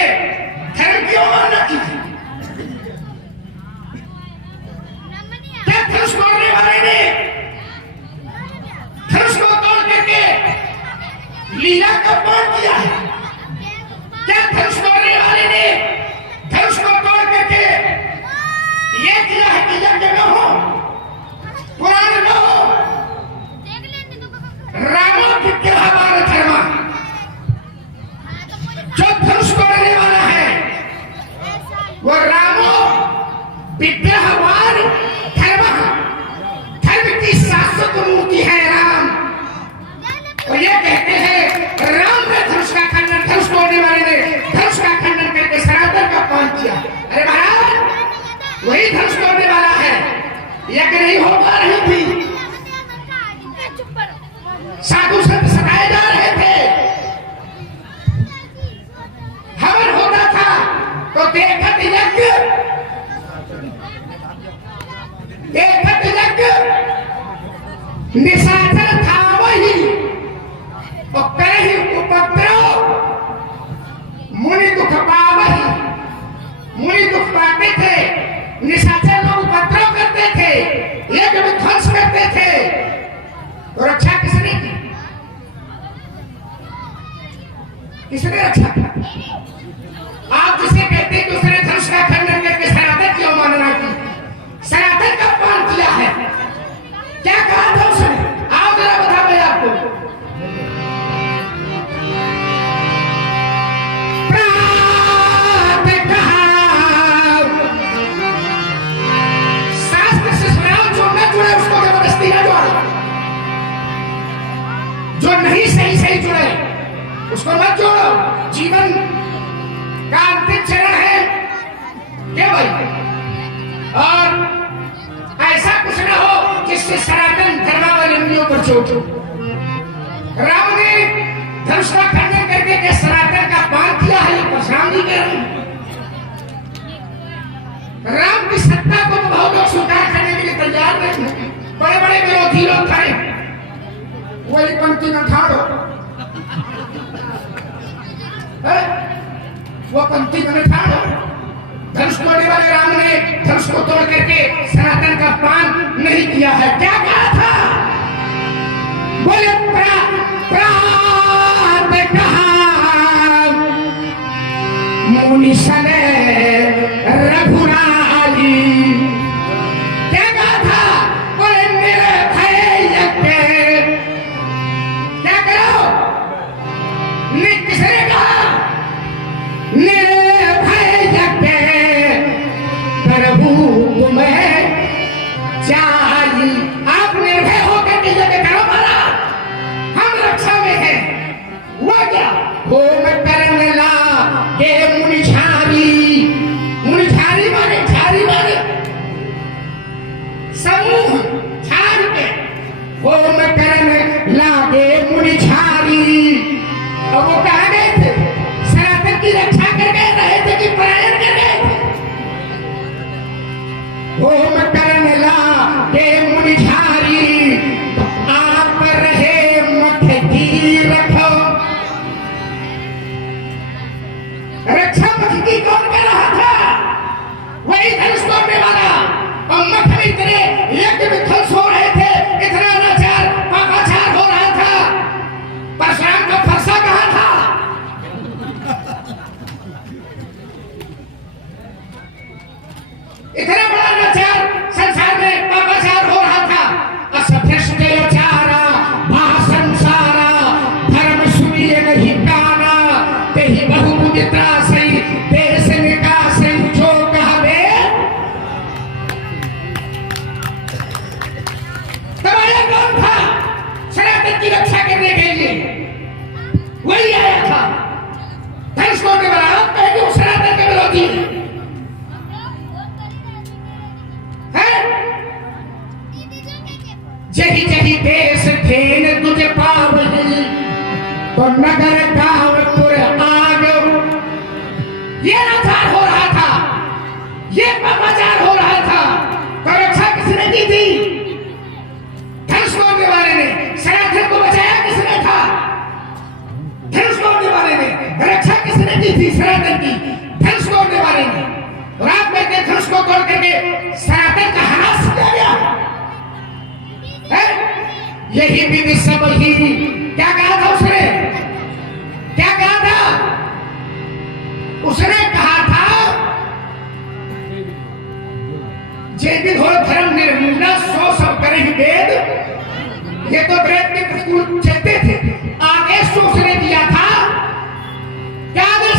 धर्म की अवमानना की? जो धनुष तोड़ने वाला है वो रामो विग्रहवान धर्म, धर्म की शाश्वत मूर्ति है राम। और ये कहते हैं राम ने धनुष का खंडन, धनुष तोड़ने वाले ने धनुष का खंडन करके सनातन का अपमान किया। अरे महाराज वही धनुष तोड़ने वाला है, यज्ञ नहीं हो पा रही थी, साधु संत सताए जा रहे थे, हवन होता था तो देखत यज्ञ निशाचर था वही, और करहि उपद्रव मुनि दुख पावही। मुनि दुख पाते थे, निशाचर लोग उपद्रव करते थे, यज्ञ विध्वंस करते थे, तो रक्षा किसने की? किसने रक्षा की? आप जिसे कहते हैं कि उसने धनुष का खंडन करके सनातन की अवमानना की, सनातन का अपमान किया है, क्या कहा था उसने? आओ जरा बता मैं आपको। शास्त्र से सुनाओ, जो न जुड़े उसको जबरदस्ती न जोड़ो, जो नहीं सही सही जुड़े उसको मत जोड़ो। जीवन का अंतिम चरण है क्या भाई? और ऐसा कुछ न हो जिससे सनातन धर्मावलंबियों पर चोट हो। राम ने धनुष का खंडन करके के सनातन का अपमान किया है, परशुराम जी कह रहे हैं। राम की सत्ता को तो बहुत लोग स्वीकार करने के लिए तैयार नहीं है, बड़े बड़े विरोधी लोग खड़े, वही पंक्ति में ठाड़ो, वो पंक्ति में ठाड़ो। धनुष तोड़ने वाले राम ने धनुष को तोड़ करके सनातन का अपमान नहीं किया है। क्या कहा था? बोले मुनि सने रघुराई। क्या कहा था? बोले निर्भय यज्ञ। क्या करो? किसने कहा? निर्भय यज्ञ प्रभु तुम्हें चाहिए। आप निर्भय होकर के यज्ञ करो मारा, हम रक्षा में हैं। वो क्या? होम करने ला के मुनि झारी। मुनि झारी माने, झारी माने समूह, झार के होम करने लागे मुनि झारी। और वो कहाँ गए थे? सनातन की रक्षा कर गए रहे थे कि पलायन कर गए थे? होम करने लागे मुनि झारी, आप रहे मठ की रखो। रक्षा मठ की कौन कर रहा था? वही धनुष तोड़ने वाला। और मठ में इतने यज्ञ विध्वंस हो रहे थे, इतना अनाचार पापाचार हो रहा था, परशुराम का फरसा कहाँ था? इतना बड़ा अनाचार संसार में पापाचार हो रहा था। असभ्य चारा भाषंसारा धर्म सुनिए नहीं गाना, तेहि बहुबुद्धि त्रासई देश निकासई जो कहवे। तबाया कौन था? सनातन की रक्षा करने के लिए वही आया था। धनुष तोड़ने वाला। आप कहेंगे वो सनातन के विरोधी है। जही जही देश खेन तुझे पावही, तो नगर गांवपुर आग। ये अनाचार हो रहा था, ये पापाचार हो रहा था, तो रक्षा किसने की थी? धनुष तोड़ने वाले ने। सनातन को बचाया किसने था? धनुष तोड़ने वाले ने। रक्षा किसने की थी? सनातन की। धनुष तोड़ने वाले ने। और आप कहते हैं धनुष को तोड़ करके सनातन का ह्रास किया गया है? यही विधि सब ही। क्या कहा था उसने? क्या कहा था? उसने कहा था जे विधो धर्म निर्मूला सो सब करे ही वेद। ये तो वेद के प्रतिकूल चलते थे। आदेश तो उसने दिया था। क्या आदेश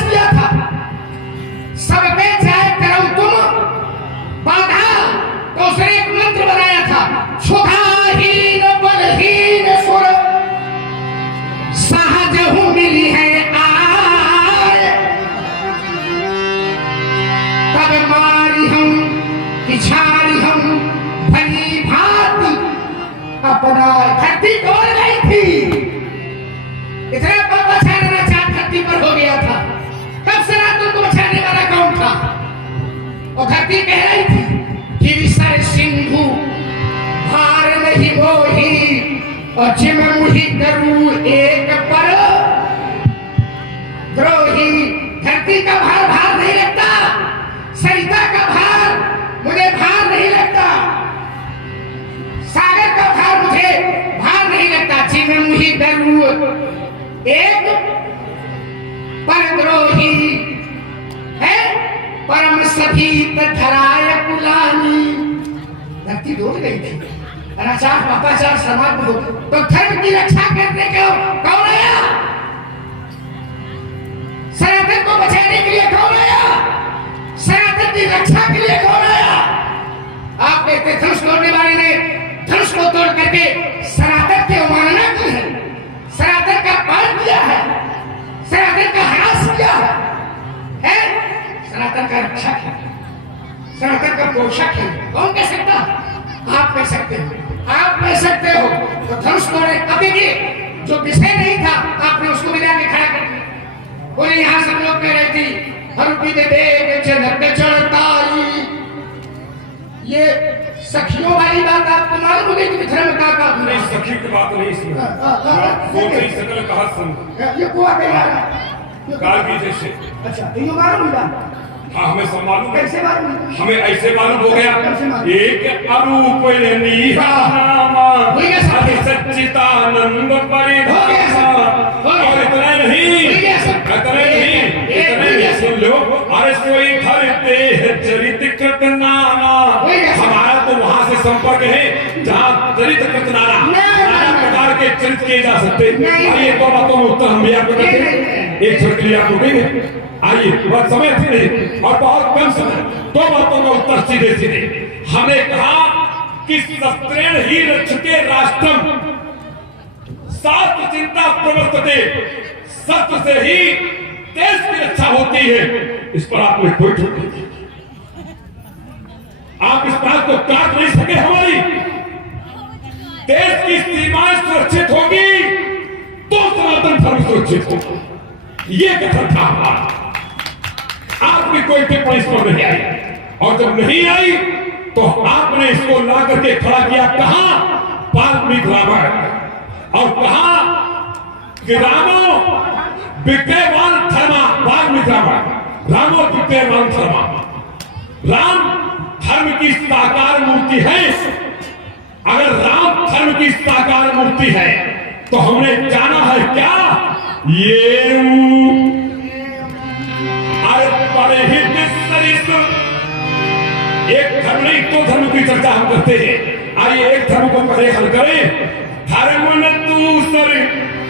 धरती कह रही थी कि विसर सिंधु भार नहीं मोही और जिम मुहि करूं एक पर द्रोही। धरती का भार नहीं लगता, सरिता का भार मुझे भार नहीं लगता, सागर का भार मुझे भार नहीं लगता। जिम मुहि करूं एक परद्रोही है परम सभीत धराय कुलानी। धरती डूब गई थी, अनाचार पापाचार समाज में तो धर्म की रक्षा करने को कौन आया? सनातन को बचाने के लिए कौन आया? सनातन की रक्षा के लिए कौन आया? आप कहते धनुष तोड़ने वाले ने धनुष को तोड़ करके सनातन की अवमानना की है, सनातन का पालन किया है, सनातन का ह्रास किया है, सनातन का रक्षा किया, सनातन का पोषक है। कौन कह सकता? आप कह सकते हो, आप कह सकते हो। तो धनुष तोड़े अब देखिए, जो विषय नहीं था आपने उसको मिला के खड़ा कर दिया। बोले यहाँ सब लोग कह रही थी हरुपी दे देख जनक चढ़ताई, ये सखियों वाली बात आपको मालूम हो गई कि धर्म का नहीं, सखी की बात नहीं सुनी, सोच सकल कहा सुन, ये कुआ कह रहा गाली जैसे। अच्छा ये मालूम है? हाँ हमें सब मालूम है, कैसे मालूम? हमें ऐसे मालूम हो गया। एक अरूप सच्चिदानंद परिधामा, और इतना नहीं सुन लो, अरे सोई धरते चरित कृत नाना। हमारा तो वहां से संपर्क है जहाँ चरित कृत नाना प्रकार के चरित किए जा सकते। आइए दो बातों में उत्तर हम भी आपको देते हैं, एक छुट्टी के लिए आपको देंगे। आइए बहुत समय थी नहीं और बहुत कम समय, दो बातों में उत्तर सीधे सीधे। हमने कहा कि शस्त्रेण ही रक्षते राष्ट्रम, शास्त्र चिंता प्रवर्तते, शस्त्र से ही देश की रक्षा होती है। इस पर आपने कोई ठोक नहीं, आप इस बात को काट नहीं सके। हमारी देश की सीमाएं सुरक्षित होगी तो सनातन धर्म सुरक्षित होगा, ये कथन था हमारा। आपकी कोई टिप्पणी इस पर नहीं आई, और जब नहीं आई तो आपने इसको ला करके खड़ा किया कहां? वाल्मीकि रामायण, और कहा कि रामो विद्यमान धर्मा, वाल्मीकि रामायण, रामो विद्यमान धर्मा। राम धर्म की साकार मूर्ति है। अगर राम धर्म की साकार मूर्ति है तो हमने जाना है क्या? ये बड़े ही एक धर्म नहीं, दो धर्म की चर्चा हम करते हैं। आइए एक धर्म को पहले हल करें। धर्म न दूसरे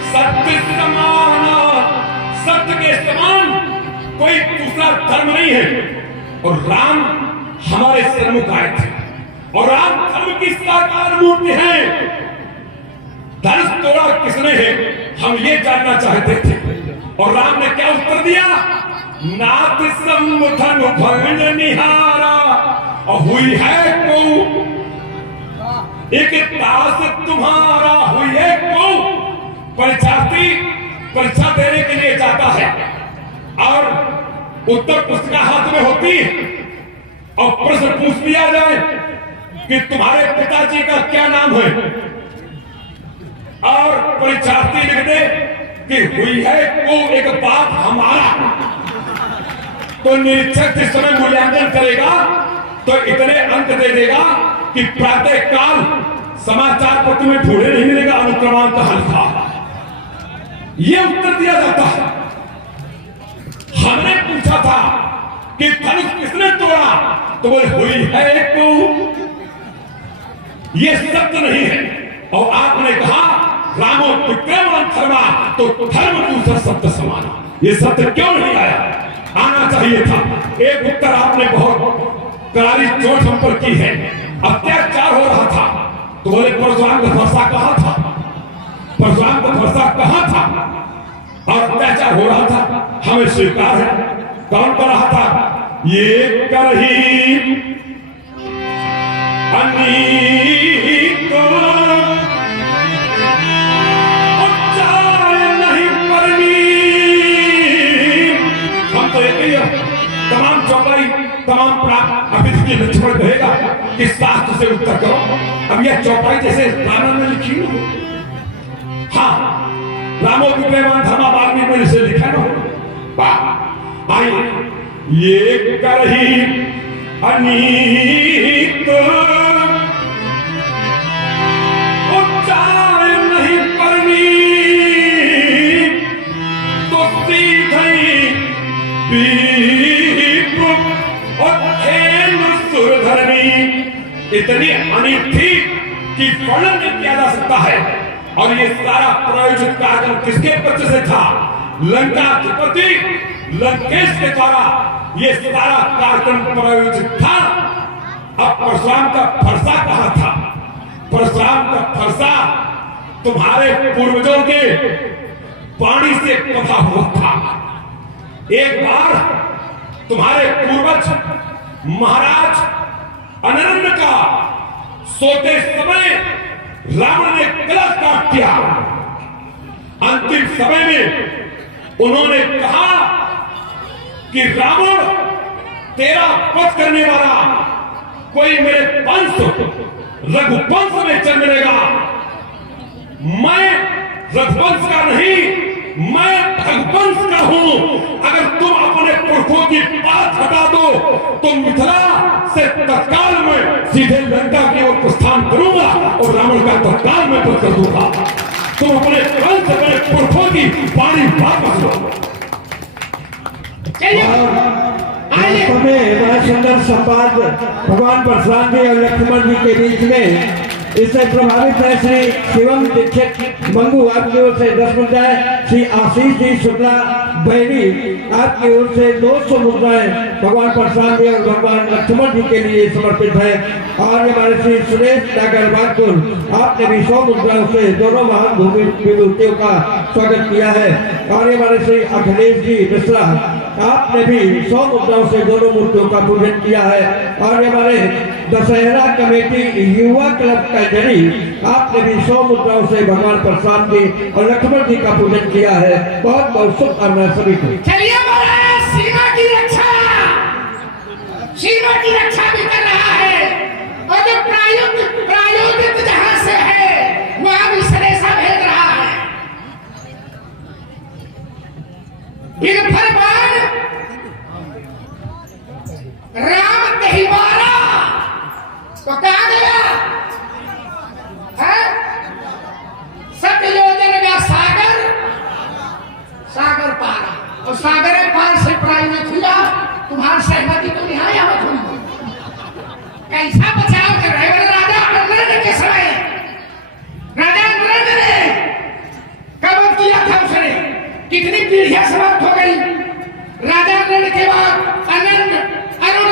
सत्य समाना, सत्य के समान कोई दूसरा धर्म नहीं है। और राम हमारे सन्मुख आए थे, और राम धर्म की साकार मूर्ति है। धनुष तोड़ा किसने है, हम ये जानना चाहते थे। और राम ने क्या उत्तर दिया? नाथ सम्मुखन भंज निहारा, और हुई है को एक दास तुम्हारा, हुई है को। परीक्षार्थी परीक्षा देने के लिए जाता है और उत्तर पुस्तिका हाथ में होती है, और प्रश्न पूछ लिया जाए कि तुम्हारे पिताजी का क्या नाम है, और परीक्षार्थी लिख दे कि हुई है को एक बाप हमारा, तो निरीक्षक जिस समय मूल्यांकन करेगा तो इतने अंक दे देगा कि प्रातः काल समाचार पत्र में ढूंढे नहीं मिलेगा अनुक्रमांक हल्का। ये उत्तर दिया जाता है। हमने पूछा था कि धनुष किसने तोड़ा, तो बोले हुई है को। ये सत्य नहीं है। और आपने कहा रामो विक्रम धर्मा, तो धर्म दूसरा सत्य समान। ये सत्य क्यों नहीं आया? आना चाहिए था। एक उत्तर आपने बहुत करारी चोट हम पर की है। अत्याचार हो रहा था तो बोले परशुराम का फरसा कहां था, परशुराम का फरसा कहां था, और अत्याचार हो रहा था हमें स्वीकार है। कौन कर रहा था? ये करही अनीको नहीं परनी। हम तो एक ही तमाम चौपाई तमाम प्राप्त अभिधि के लक्ष्मण कहेगा कि शास्त्र से उत्तर करो। अब यह चौपाई जैसे रामायण में लिखी हो, हाँ रामो विक्रमान धर्मा वाल्मीकि में इसे लिखा न हो। आइए ये करही अनीत उच्चार नहीं करनी तो सीधई बीप और खेल सुरधरनी। इतनी अनीत थी कि वर्णन नहीं किया जा सकता है। और ये सारा प्रायोजित कार्यक्रम किसके पक्ष से था? लंका के प्रति लंकेश के द्वारा ये सारा कार्यक्रम प्रायोजित था। अब परशुराम का फरसा कहां था? परशुराम का फरसा तुम्हारे पूर्वजों के पानी से पता हुआ था। एक बार तुम्हारे पूर्वज महाराज अनरण्य का सोते समय रावण ने कलश काट दिया। अंतिम समय में उन्होंने कहा कि रावण तेरा वध करने वाला कोई मेरे वंश रघुवंश में जन्म लेगा। मैं रघुवंश का नहीं, मैं रघुवंश का हूं। अगर तुम अपने पुरखों की बात हटा दो तो मिथिला से तत्काल में सीधे लंका की ओर प्रस्थान करूंगा और रावण का तत्काल में वध कर दूंगा। तुम अपने वंश अपने पुरखों की वाणी वापस लो। बड़ा सुंदर संवाद भगवान परशुराम जी और लक्ष्मण जी के बीच में। इससे प्रभावित है श्री शिवम दीक्षित मंगू आपकी ओर से 10 मुद्राएं, श्री आशीष जी शुक्ला बैरी आपकी ओर से 200 मुद्राएं भगवान परशुराम जी और भगवान लक्ष्मण जी के लिए समर्पित है। और हमारे श्री सुरेश नागर बागपुर आपने भी 100 मुद्राओं से दोनों महान भूमि विभूतियों का स्वागत किया है। और हमारे श्री अखिलेश जी मिश्रा आपने भी 100 मुद्राओं से दोनों मूर्तियों का पूजन किया है। और हमारे दशहरा कमेटी युवा क्लब का जरी आपने भी 100 मुद्राओं से भगवान परशुराम जी और लक्ष्मण जी का पूजन किया है। बहुत बहुत शुभकामनाएं सभी को। चलिए महाराज, सीमा की रक्षा भी कर रहा है। और जो प्रायोजित जहां से है वहां भी सरेसा भेज रहा है। बिलफरमान राम दहीवारा तो कहा गया है? सतयोजन का सागर पार। और सागर पार से प्रायोजित हुआ। तुम्हारी सहमति तो नहीं आया हुई। कैसा बचाव कर रहे हैं? राजा अनरण्य के समय राजा अनरण्य ने कब किया था? उसने कितनी पीढ़ियां समाप्त हो गई। राजा अनरण्य के बाद अनंत, अरुण,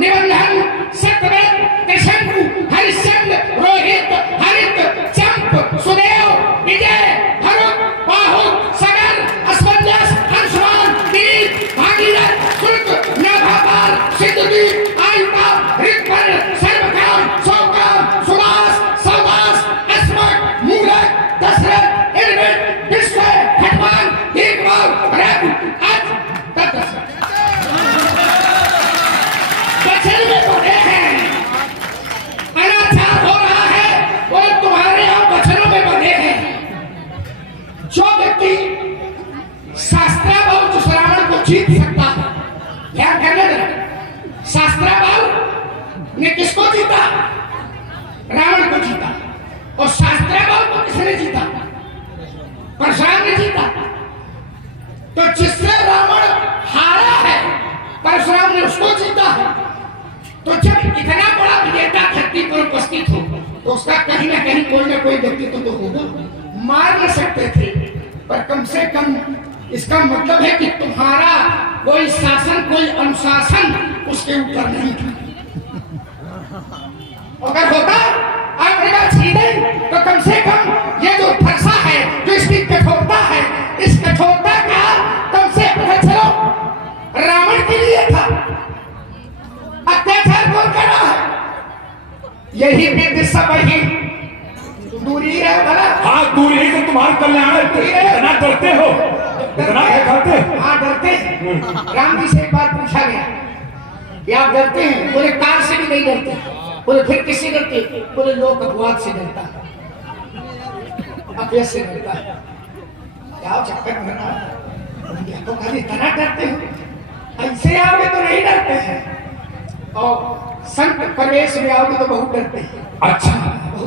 निबंधन, सत्यव्रत, त्रिशंकु, हरिश्चंद्र, रोहित, हरित, चंप, सुदेव, विजय, भरत, बाहु, सगर, असमंजस, अंशुमान, दिलीप, भागीरथ, शुल्क, नाभापाल, सिद्धदीप, आयुता, ऋक्पर्ण, सर्वकाम, सौकाम, सुदास, सौदास, अस्मक, मूलक, दशरथ, इर्विद, विश्व, खटवान, दीपवाल, रघु, आज तक बचन में बने हैं। अनाचार हो रहा है वो तुम्हारे यहाँ बचनों में बने हैं। जो व्यक्ति शास्त्राभाव जिस रावण को जीत सकता है, ध्यान करने देना। शास्त्राभाव ने किसको जीता? रावण को जीता। और शास्त्राभाव को किसने जीता? परशुराम ने जीता। तो जिससे रावण हारा है परशुराम ने उसको जीता है। तो जब इतना बड़ा विजेता शक्ति पर उपस्थित हो तो उसका कहीं ना कहीं कोई ना कोई व्यक्तित्व तो होगा। मार न सकते थे पर कम से कम इसका मतलब है कि तुम्हारा कोई शासन, कोई अनुशासन उसके ऊपर नहीं था। अगर होता आपने बात सीधे तो कम से कम ये जो फरसा है, जो इसकी कठोरता है, इस कठोरता का कम से पता चलो रावण के लिए था। अत्याचार कौन कर रहा है? यही विद सब ही दूरी है भला। हाँ, दूरी ही से तुम्हारा कल्याण है। इतना डरते हो, इतना क्या करते? हाँ डरते। राम जी से एक बार पूछा गया या आप डरते हैं? बोले कार से भी नहीं डरते। बोले फिर किससे डरते? बोले लोग अपवाद से डरता है, अपयश से डरता है। क्या चक्कर में ना तो खाली इतना डरते हो, ऐसे आओगे तो नहीं डरते हैं, और संत प्रवेश में आओगे तो बहुत डरते हैं। अच्छा,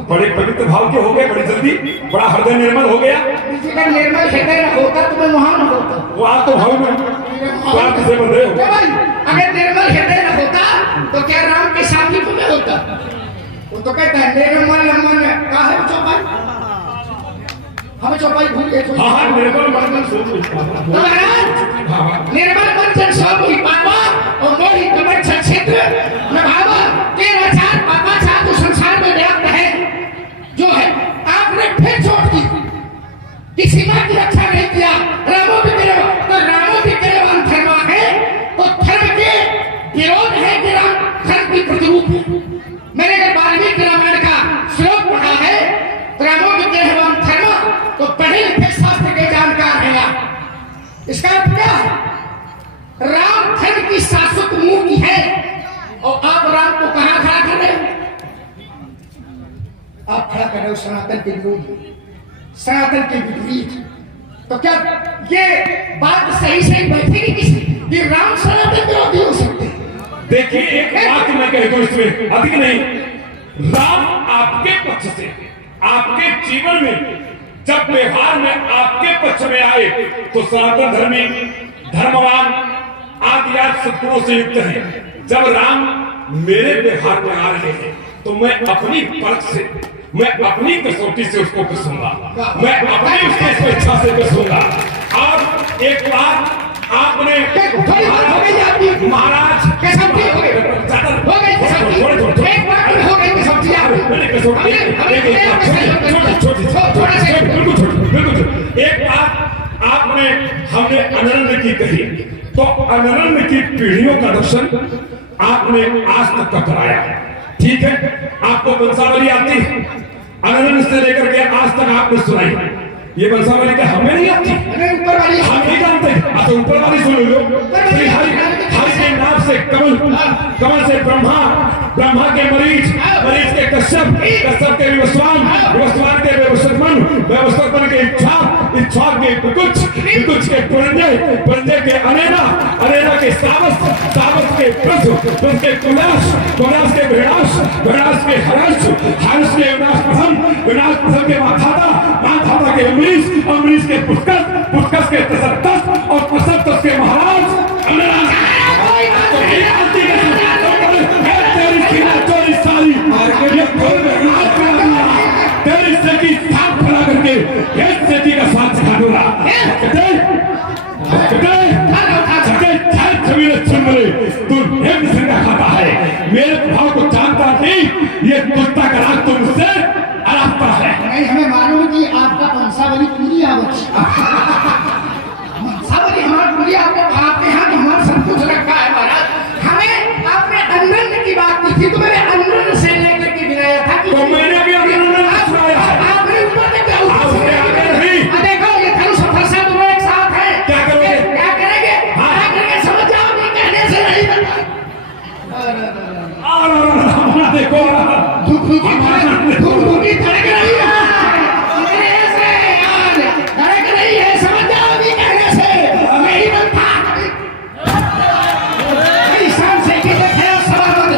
बड़े पवित्र भाव के हो गए, बड़ी जल्दी, बड़ा हृदय निर्मल हो गया। अगर निर्मल हृदय न होता तो मैं वहां न होता। वो आप तो भाव में बात से बंधे हो। अगर निर्मल हृदय न होता तो क्या राम के साथी तुम्हें होता? वो तो कहता है निर्मल मन का है चौपाई, हमें चौपाई भूल गए। हाँ, निर्मल मन सोच निर्मल मन जन सब ही पावा और मोहि कमर क्षेत्र न भावा। तेरा चार पापा चार तो संसार में व्याप्त है, जो है आपने फिर छोड़ दी, किसी माँ की रक्षा नहीं किया। रामो भी तेरे तो रामो भी तेरे धर्मा है, तो धर्म के विरोध है कि राम धर्म की प्रतिरूप है। मैंने अगर वाल्मीकि रामायण का श्लोक पढ़ा है, रामो भी तेरे धर्मा, तो पढ़े लिखे शास्त्र के जानकार हैं आप। इसका अर्थ क्या है? राम धर्म की शाश्वत मूर्ति है, और आप राम को कहां खड़ा कर रहे हो? आप खड़ा कर रहे हो सनातन के विरोध, सनातन के विपरीत। तो क्या ये बात सही सही बैठेगी किसी कि राम सनातन विरोधी हो सकते हैं? देखिए, एक बात मैं कह दूं इसमें अधिक नहीं, राम आपके पक्ष से, आपके जीवन में जब व्यवहार में आपके पक्ष में आए तो सनातन धर्मी, धर्मवान आदि सद्गुणों से युक्त है। जब राम मेरे व्यवहार में आ रहे हैं तो मैं अपनी परख से, मैं अपनी कसौटी से उसको कसूंगा, मैं अपनी उसकी स्वेच्छा से कसूंगा। और एक बात आपने महाराज एक बात आपने हमने अनरण्य की कही, तो अनरण्य की पीढ़ियों का दर्शन आपने आज तक का कराया। ठीक है, आपको वंशावली आती है, अनरण्य से लेकर के आज तक आपने सुनाई। ये वंशावली का हमें नहीं आती, ऊपर वाली हम नहीं जानते। अच्छा, ऊपर वाली सुन लो। हरि के नाम से कमल, कमल से ब्रह्मा, ब्रह्मा के मरीच, मरीच के कश्यप, कश्यप के विवस्वान, विवस्वान के व्यवस्थापन, व्यवस्थापन के इच्छा, इच्छा के विकुच, विकुच के पुरंजय, पुरंजय के अनेना, अनेना के सावस, सावस के प्रस, प्रस के कुलाश, कुलाश के विनाश, विनाश के हर्ष, हर्ष के विनाश प्रथम, विनाश प्रथम के माधाता, माधाता के अमरीश, अमरीश के पुष्कस, पुष्कस के तसत्तस, और तसत्तस के महाराज तेरी स्थिति साफ खड़ा करके एक स्थिति का साथ सिखा दूंगा। तू हेम संगा खाता है, मेरे भाव को जानता नहीं, ये कुत्ता का राग तो मुझसे अराता है। नहीं, हमें मालूम कि आपका वंशावली पूरी आवश्यक, वंशावली हमारी पूरी आपको आपके यहाँ हमारा सब कुछ रखा है महाराज। हमें आपने अनरण्य की बात की थी, तो मैंने अनरण्य से लेकर के गिराया था कि तो मैंने भी अनरण्य सुनाया है। आपने ऊपर ने क्या आपने आगे नहीं। देखो, ये धनुष और फरसा दोनों एक साथ है। क्या करोगे? क्या करेंगे? क्या करेंगे समझ जाओ, ये कहने से नहीं बनता। देखो, धुकी धड़क रही है, ऐसे यार धड़क रही है, समझ जाओ, ये कहने से नहीं बनता। शाम से कि देखे सवाल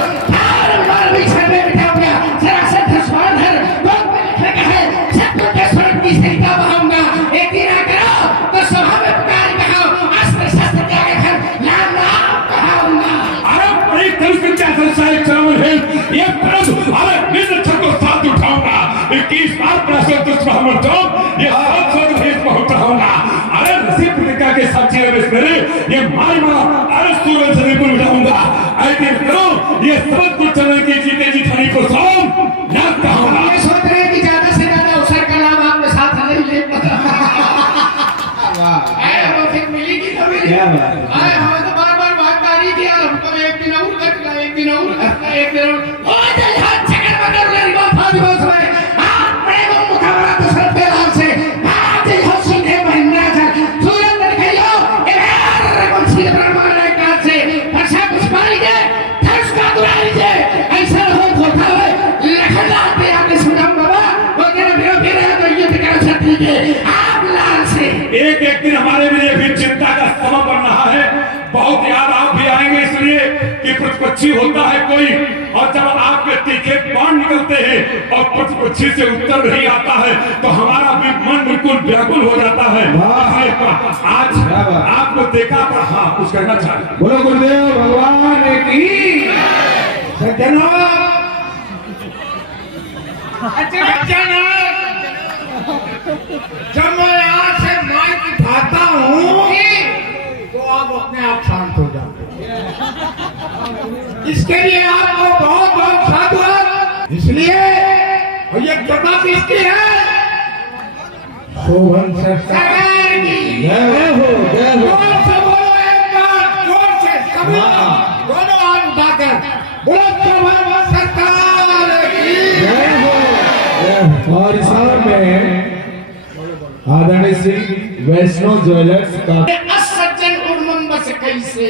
बार भी सर में बिठा गया, जरा से धसवान धर लोग में लिखे गए, शत्रु के स्वर्ग की सरिता बहाऊंगा, एक दिन आ करो तो सभा में पुकार कहो, अस्त्र शस्त्र त्यागे घर नाम नाम कहाऊंगा। अरे बड़ी तरीके से संसारिक चरम है ये प्रश्न। अरे मित्र छको साथ उठाऊंगा, 21 बार प्रश्न तुझ हम जाओ, ये सात सौ भेज पहुंचाऊंगा। अरे रसी प्रतिज्ञा के साक्षी रमेश मेरे ये मार मारा, अरे सूरज से बिल्कुल उठाऊंगा। ऐसे करो ये सब कुछ चरण की जीते जी धनी को सौम याद कहाऊंगा। ये सोच रहे हैं कि ज्यादा से ज्यादा अवसर का नाम आपके साथ नहीं ले पाता। वो फिर मिली की तो मिली। हमें तो बार बार भागदारी किया, हमको एक दिन और कटना, एक दिन और कटना, एक दिन और कि प्रतिपक्षी होता है कोई, और जब आपके तीखे बाण निकलते हैं और प्रतिपक्षी से उत्तर नहीं आता है तो हमारा भी मन बिल्कुल व्याकुल हो जाता है। आज आपको देखा पर हाँ कुछ करना चाहिए। बोलो गुरुदेव भगवान की सज्जनों। जब मैं यहाँ से माइक उठाता हूँ तो आप अपने आप शांत हो जाते हैं। इसके लिए आपको बहुत बहुत साधुवाद। इसलिए और ये कृपा किसकी है? शोभन सरकार की। जय हो जय हो। जोर से बोलो एक बार, जोर से सभी दोनों हाथ उठाकर बोलो शोभन सरकार की। जय हो जय हो। और इस में आदरणीय श्री वैष्णव ज्वेलर्स का असज्जन उर्मम बस कैसे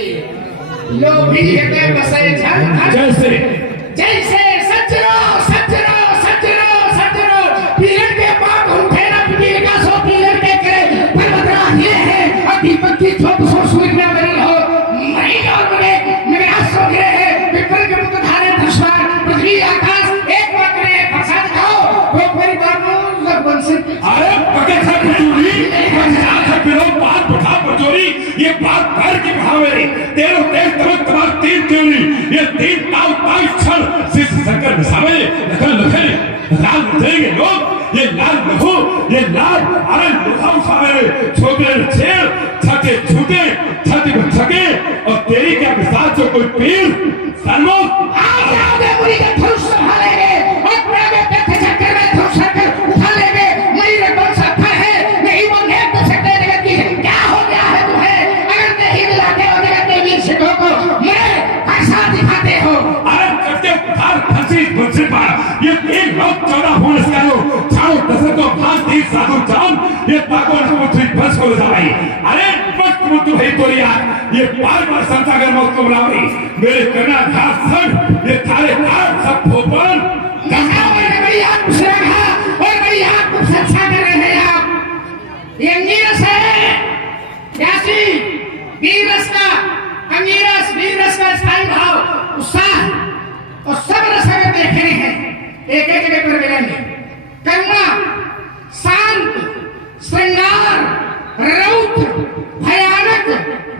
लोभी हृदय बसे झन जैसे जैसे सज्जनो सज्जनो सज्जनो सज्जनो पीलर के पाप उठे ना पीर का सो पीलर के करे पर्वतरा ये है और दीपक की छोट सो सूर्य में बनी हो मई और बने मेरा सो गए है विपल के मुख धारे धुष्वार पृथ्वी आकाश एक वक्र है प्रसाद खाओ वो परिवार में बंसित। अरे पके था बिजोरी, पंचायत है बिलो बात बढ़ा बजोरी, ये बात कर की भावे तेरो तेज तमक तमार तीन त्योरी, ये तीन ताव ताई छल सिस शंकर मिसावे लखन लखन लाल देंगे लोग, ये लाल लहू ये लाल अरे लुभाऊ सावे छोकरे छेड़ छके छूटे छते में छके और तेरी क्या विसार जो कोई पीर सन्मुख आज आगे मुरी का धनुष संभालेंगे और प्रेम के चक्कर में धनुष कर उठा लेंगे। मेरे बल सफल है नहीं वो नेक तो सकते जगत की क्या हो गया है तुम्हें अगर नहीं मिलाते हो जगत के वीर सिद्धों को मैं कैसा दिखाते हो। अरे करते उतार फंसी बंसी पर ये तीन लोग 14 होने से आयो छाओ दशरथ को भाग दी साधु जान ये ताको मुझे बस को जाई। अरे बस मुझे है तो यार ये बार संसागर मौत को बुलावी मेरे करना घास सब ये थारे हाथ सब भोपन कहा और बड़ी आग पुसरा और बड़ी आग को सच्चा कर रहे हैं आप। ये नीरस है कैसी वीरस का अंगीरस वीरस का स्थायी भाव उत्साह और सब रस अगर देख रहे हैं एक एक जगह पर मिलेंगे। करुणा शांत श्रृंगार रौद्र भयानक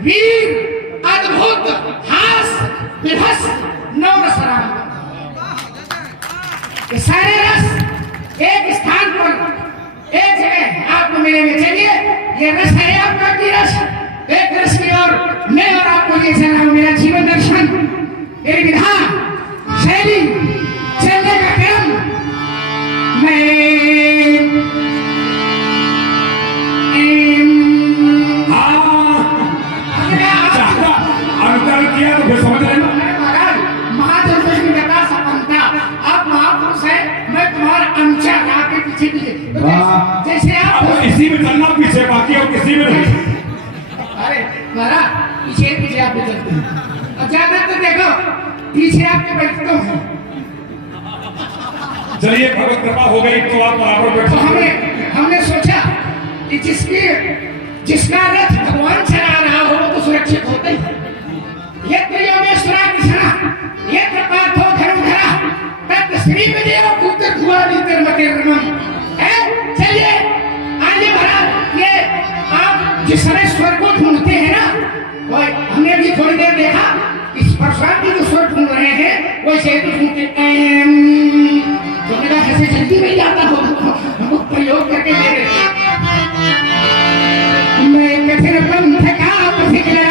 वीर अद्भुत हास विभस नवरसराम ये सारे रस एक स्थान पर एक जगह आपको मिलेंगे। चलिए ये रस है आपका की रस एक रस की ओर मैं और आपको ये चल रहा हूँ। मेरा जीवन दर्शन मेरी विधान शैली चलने का क्रम अनुकरण किया तो फिर समझ लेना। जैसे आप इसी में चलना पीछे बाकी और किसी में नहीं। अरे महाराज पीछे पीछे आप चलते हैं और ज्यादातर देखो पीछे आपके बैठते हैं। चलिए भगवत कृपा हो गई तो आप बराबर तो बैठो। हमने सोचा कि जिसका रथ भगवान चला रहा हो वो तो सुरक्षित होते ही। यत्र योगेश्वरा कृष्णा यत्र पार्थो धर्मधरा तत्र श्री विजयो पुत्र कुमारी तिरुमतिर्मम। चलिए आइए महाराज ये आप जिस समय स्वर को ढूंढते हैं ना वो हमने भी थोड़ी देर देखा इस परशुराम जी जो स्वर ढूंढ रहे हैं वो इसे तो ढूंढते तो मेरा ऐसे जल्दी नहीं जाता हो हमको प्रयोग करके दे रहे मैं कठिन पंथ का पथिकला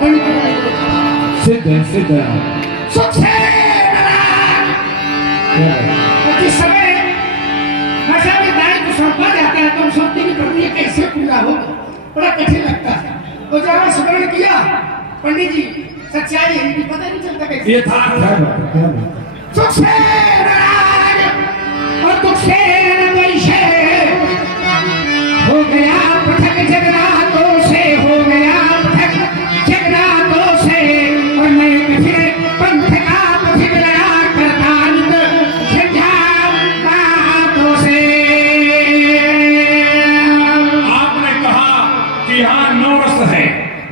बड़ी सिद्ध है, सिद्ध है। सुख से नारायण। क्या बात? जिस समय नशा में दाएं को सौंपा जाता है तो हम सोचते हैं कि प्रभु ये कैसे पूरा होगा, बड़ा कठिन लगता है। तो जब मैं स्मरण किया पंडित जी, सच्चाई है कि पता नहीं चलता कैसे। ये था क्या बात है, क्या बात है? सुख से नारायण और दुख से वैसे हो गया पृथक जगन्नाथों से, हो गया पृथक जगन्नाथों से। और मैं कठिन पंथ का पथ गया करतांत झंझावातों से। आपने कहा कि यहाँ 9 रस है,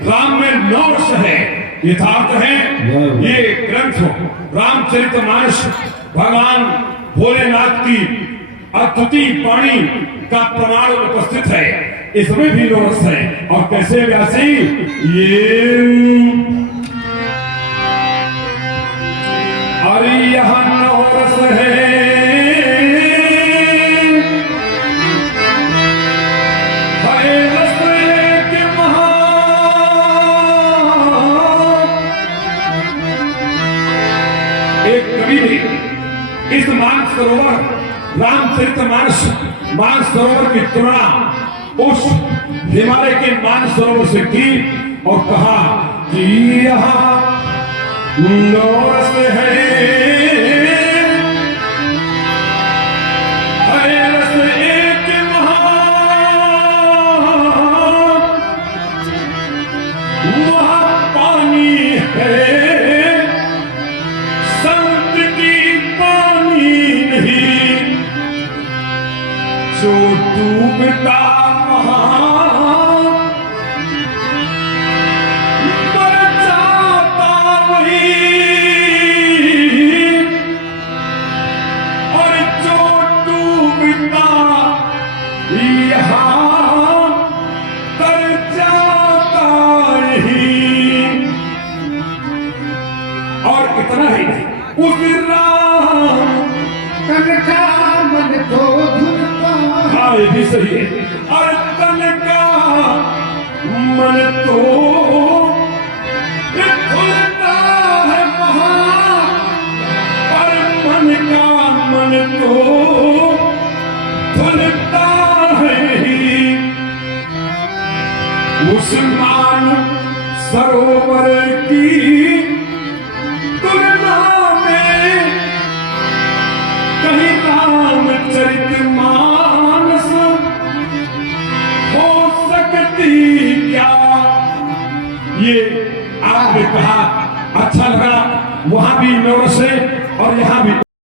राम में 9 रस है, यथार्थ है। ये ग्रंथ रामचरितमानस भगवान भोलेनाथ की अद्वितीय वाणी का प्रमाण उपस्थित है। इसमें भी 9 रस है। और कैसे व्यासी ये अरे यहाँ 9 रस है, हरे रस एक महान। एक कवि ने इस मानसरोवर रामचरितमानस मानसरोवर की तुलना उस हिमालय के मानसरोवर से की और कहा कि यहाँ 9 रस है, हरे रस एक महान। वहाँ पानी है संत की पानी नहीं, जो डूबता वहाँ मर जाता वही, और जो डूबता यहाँ तर जाता यही। और इतना ही नहीं, उस राम तन का मन तो धुलता, हाँ ये भी सही है। और तन का मन तो खुलता है वहाँ, पर मन का मन तो खुलता है ही। उस मान सरोवर की तुलना में कहीं रामचरित मानस हो सकती क्या। ये आपने कहा अच्छा लगा, वहां भी 9 रस है और यहाँ भी